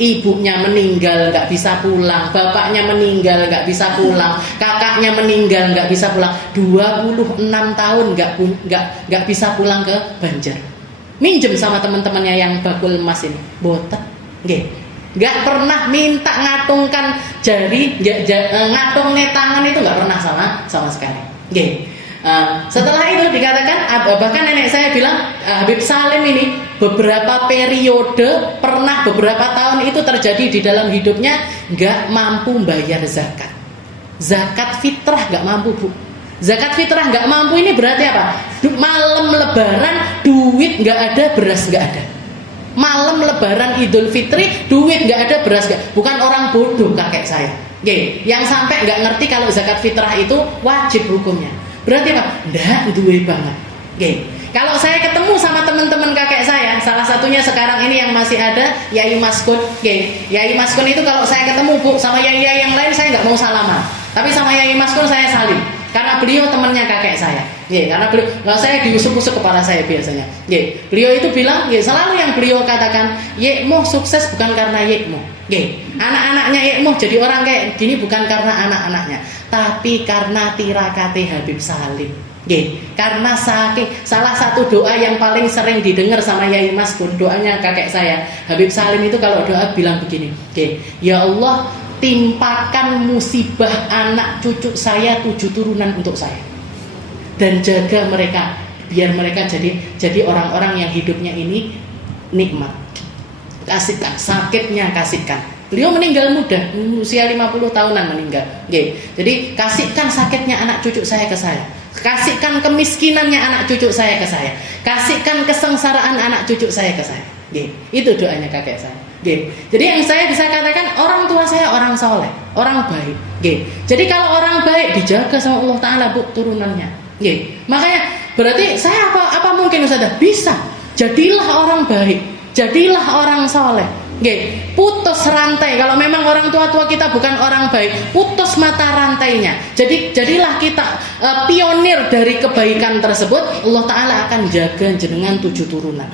Ibunya meninggal nggak bisa pulang, bapaknya meninggal nggak bisa pulang, kakaknya meninggal nggak bisa pulang, 26 tahun nggak bisa pulang ke Banjar. Minjem sama teman-temannya yang bakul emas ini, botak, nggak pernah minta ngatungkan jari, ngatungnya tangan itu nggak pernah sama sekali, setelah itu dikatakan, bahkan nenek saya bilang Habib Salim ini beberapa periode pernah beberapa tahun itu terjadi di dalam hidupnya nggak mampu bayar zakat fitrah, nggak mampu, Bu. Zakat fitrah nggak mampu ini berarti apa? Malam Lebaran duit nggak ada, beras nggak ada. Malam Lebaran Idul Fitri duit nggak ada, beras nggak. Bukan orang bodoh kakek saya, yang sampai nggak ngerti kalau zakat fitrah itu wajib hukumnya. Berarti apa? Nggak duwe banget. Kalau saya ketemu sama teman-teman kakek saya, salah satunya sekarang ini yang masih ada, Yai Maskun. Yai Maskun itu kalau saya ketemu, Bu, sama Yai yang lain saya nggak mau salaman, tapi sama Yai Maskun saya salim. Karena beliau temannya kakek saya, karena beliau, kalau saya diusuk-usuk kepala saya biasanya, beliau itu bilang, selalu yang beliau katakan, Yekmo sukses bukan karena Yekmo, anak-anaknya Yekmo jadi orang kayak gini bukan karena anak-anaknya, tapi karena tirakate Habib Salim, karena salah satu doa yang paling sering didengar sama Yai Maskun, doanya kakek saya, Habib Salim itu kalau doa bilang begini, ya Allah, timpakan musibah anak cucu saya 7 turunan untuk saya, dan jaga mereka biar mereka jadi orang-orang yang hidupnya ini nikmat. Kasihkan sakitnya, kasihkan. Beliau meninggal muda, usia 50 tahunan meninggal. Jadi kasihkan sakitnya anak cucu saya ke saya, kasihkan kemiskinannya anak cucu saya ke saya, kasihkan kesengsaraan anak cucu saya ke saya. Itu doanya kakek saya. Jadi yang saya bisa katakan, orang tua saya orang soleh, orang baik. Jadi kalau orang baik dijaga sama Allah Ta'ala, Bu, turunannya. Makanya berarti saya apa mungkin Ustazah? Bisa. Jadilah orang baik, jadilah orang soleh. Putus rantai. Kalau memang orang tua kita bukan orang baik, putus mata rantainya. Jadilah kita pionir dari kebaikan tersebut. Allah Ta'ala akan jaga jenengan 7 turunan.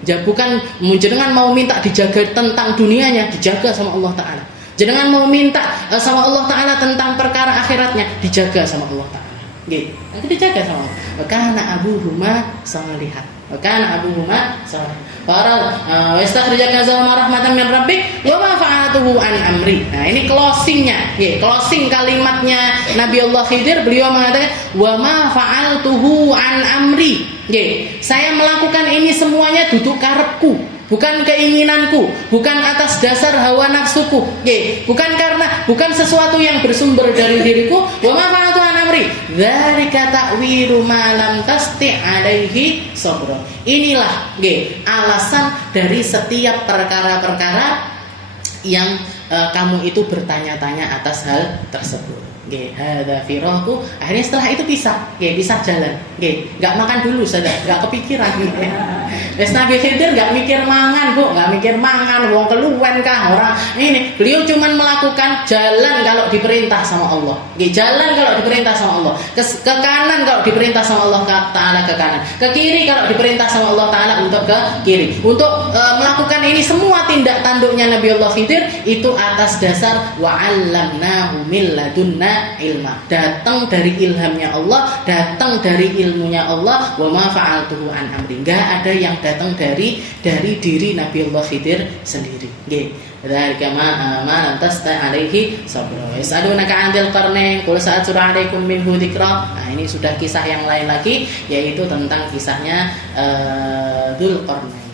Bukan jenengan mau minta dijaga tentang dunianya, dijaga sama Allah Ta'ala. Jenengan mau minta sama Allah Ta'ala tentang perkara akhiratnya, dijaga sama Allah Ta'ala. Gitu. Nanti dijaga sama Allah. Wakana abuhuma salihan. Wakana abuhuma salihan. Para wastakhrijaka zawma rahmatan min rabbik wa ma fa'atuhu an amri. Nah, ini closingnya. Closing kalimatnya Nabi Allah Khidir, beliau mengatakan wa ma fa'altuhu an amri. Saya melakukan ini semuanya duduk karepku, bukan keinginanku, bukan atas dasar hawa nafsuku, bukan sesuatu yang bersumber dari diriku. Wa ma fa'altu an amri dzalika ta'wilu ma lam tasti' alaihi sabra. Inilah alasan dari setiap perkara-perkara yang kamu itu bertanya-tanya atas hal tersebut. Hadza firaqu. Akhirnya setelah itu pisah jalan. Enggak makan dulu, sudah enggak kepikiran. Wes Nabi Khidir enggak mikir mangan, Bu, enggak mikir mangan, wong keluwen kah orang. Ini beliau cuman melakukan jalan kalau diperintah sama Allah. Jalan kalau diperintah sama Allah. Ke kanan kalau diperintah sama Allah Ta'ala ke kanan. Ke kiri kalau diperintah sama Allah Ta'ala untuk ke kiri. Untuk melakukan ini semua tindak tanduknya Nabi Allah Khidir itu atas dasar wa'allamnahu min ladunna ilma, datang dari ilhamnya Allah, datang dari ilmunya Allah. Wa ma fa'altuhu an amri, enggak ada yang datang dari diri Nabi Allah Khidir sendiri. Dzalika ma lam tasta' alaihi sabra. Yasalunaka 'anil qarnain qul sa'atlu 'alaikum minhu dzikra. Nah, ini sudah kisah yang lain lagi, yaitu tentang kisahnya Dzulqarnain.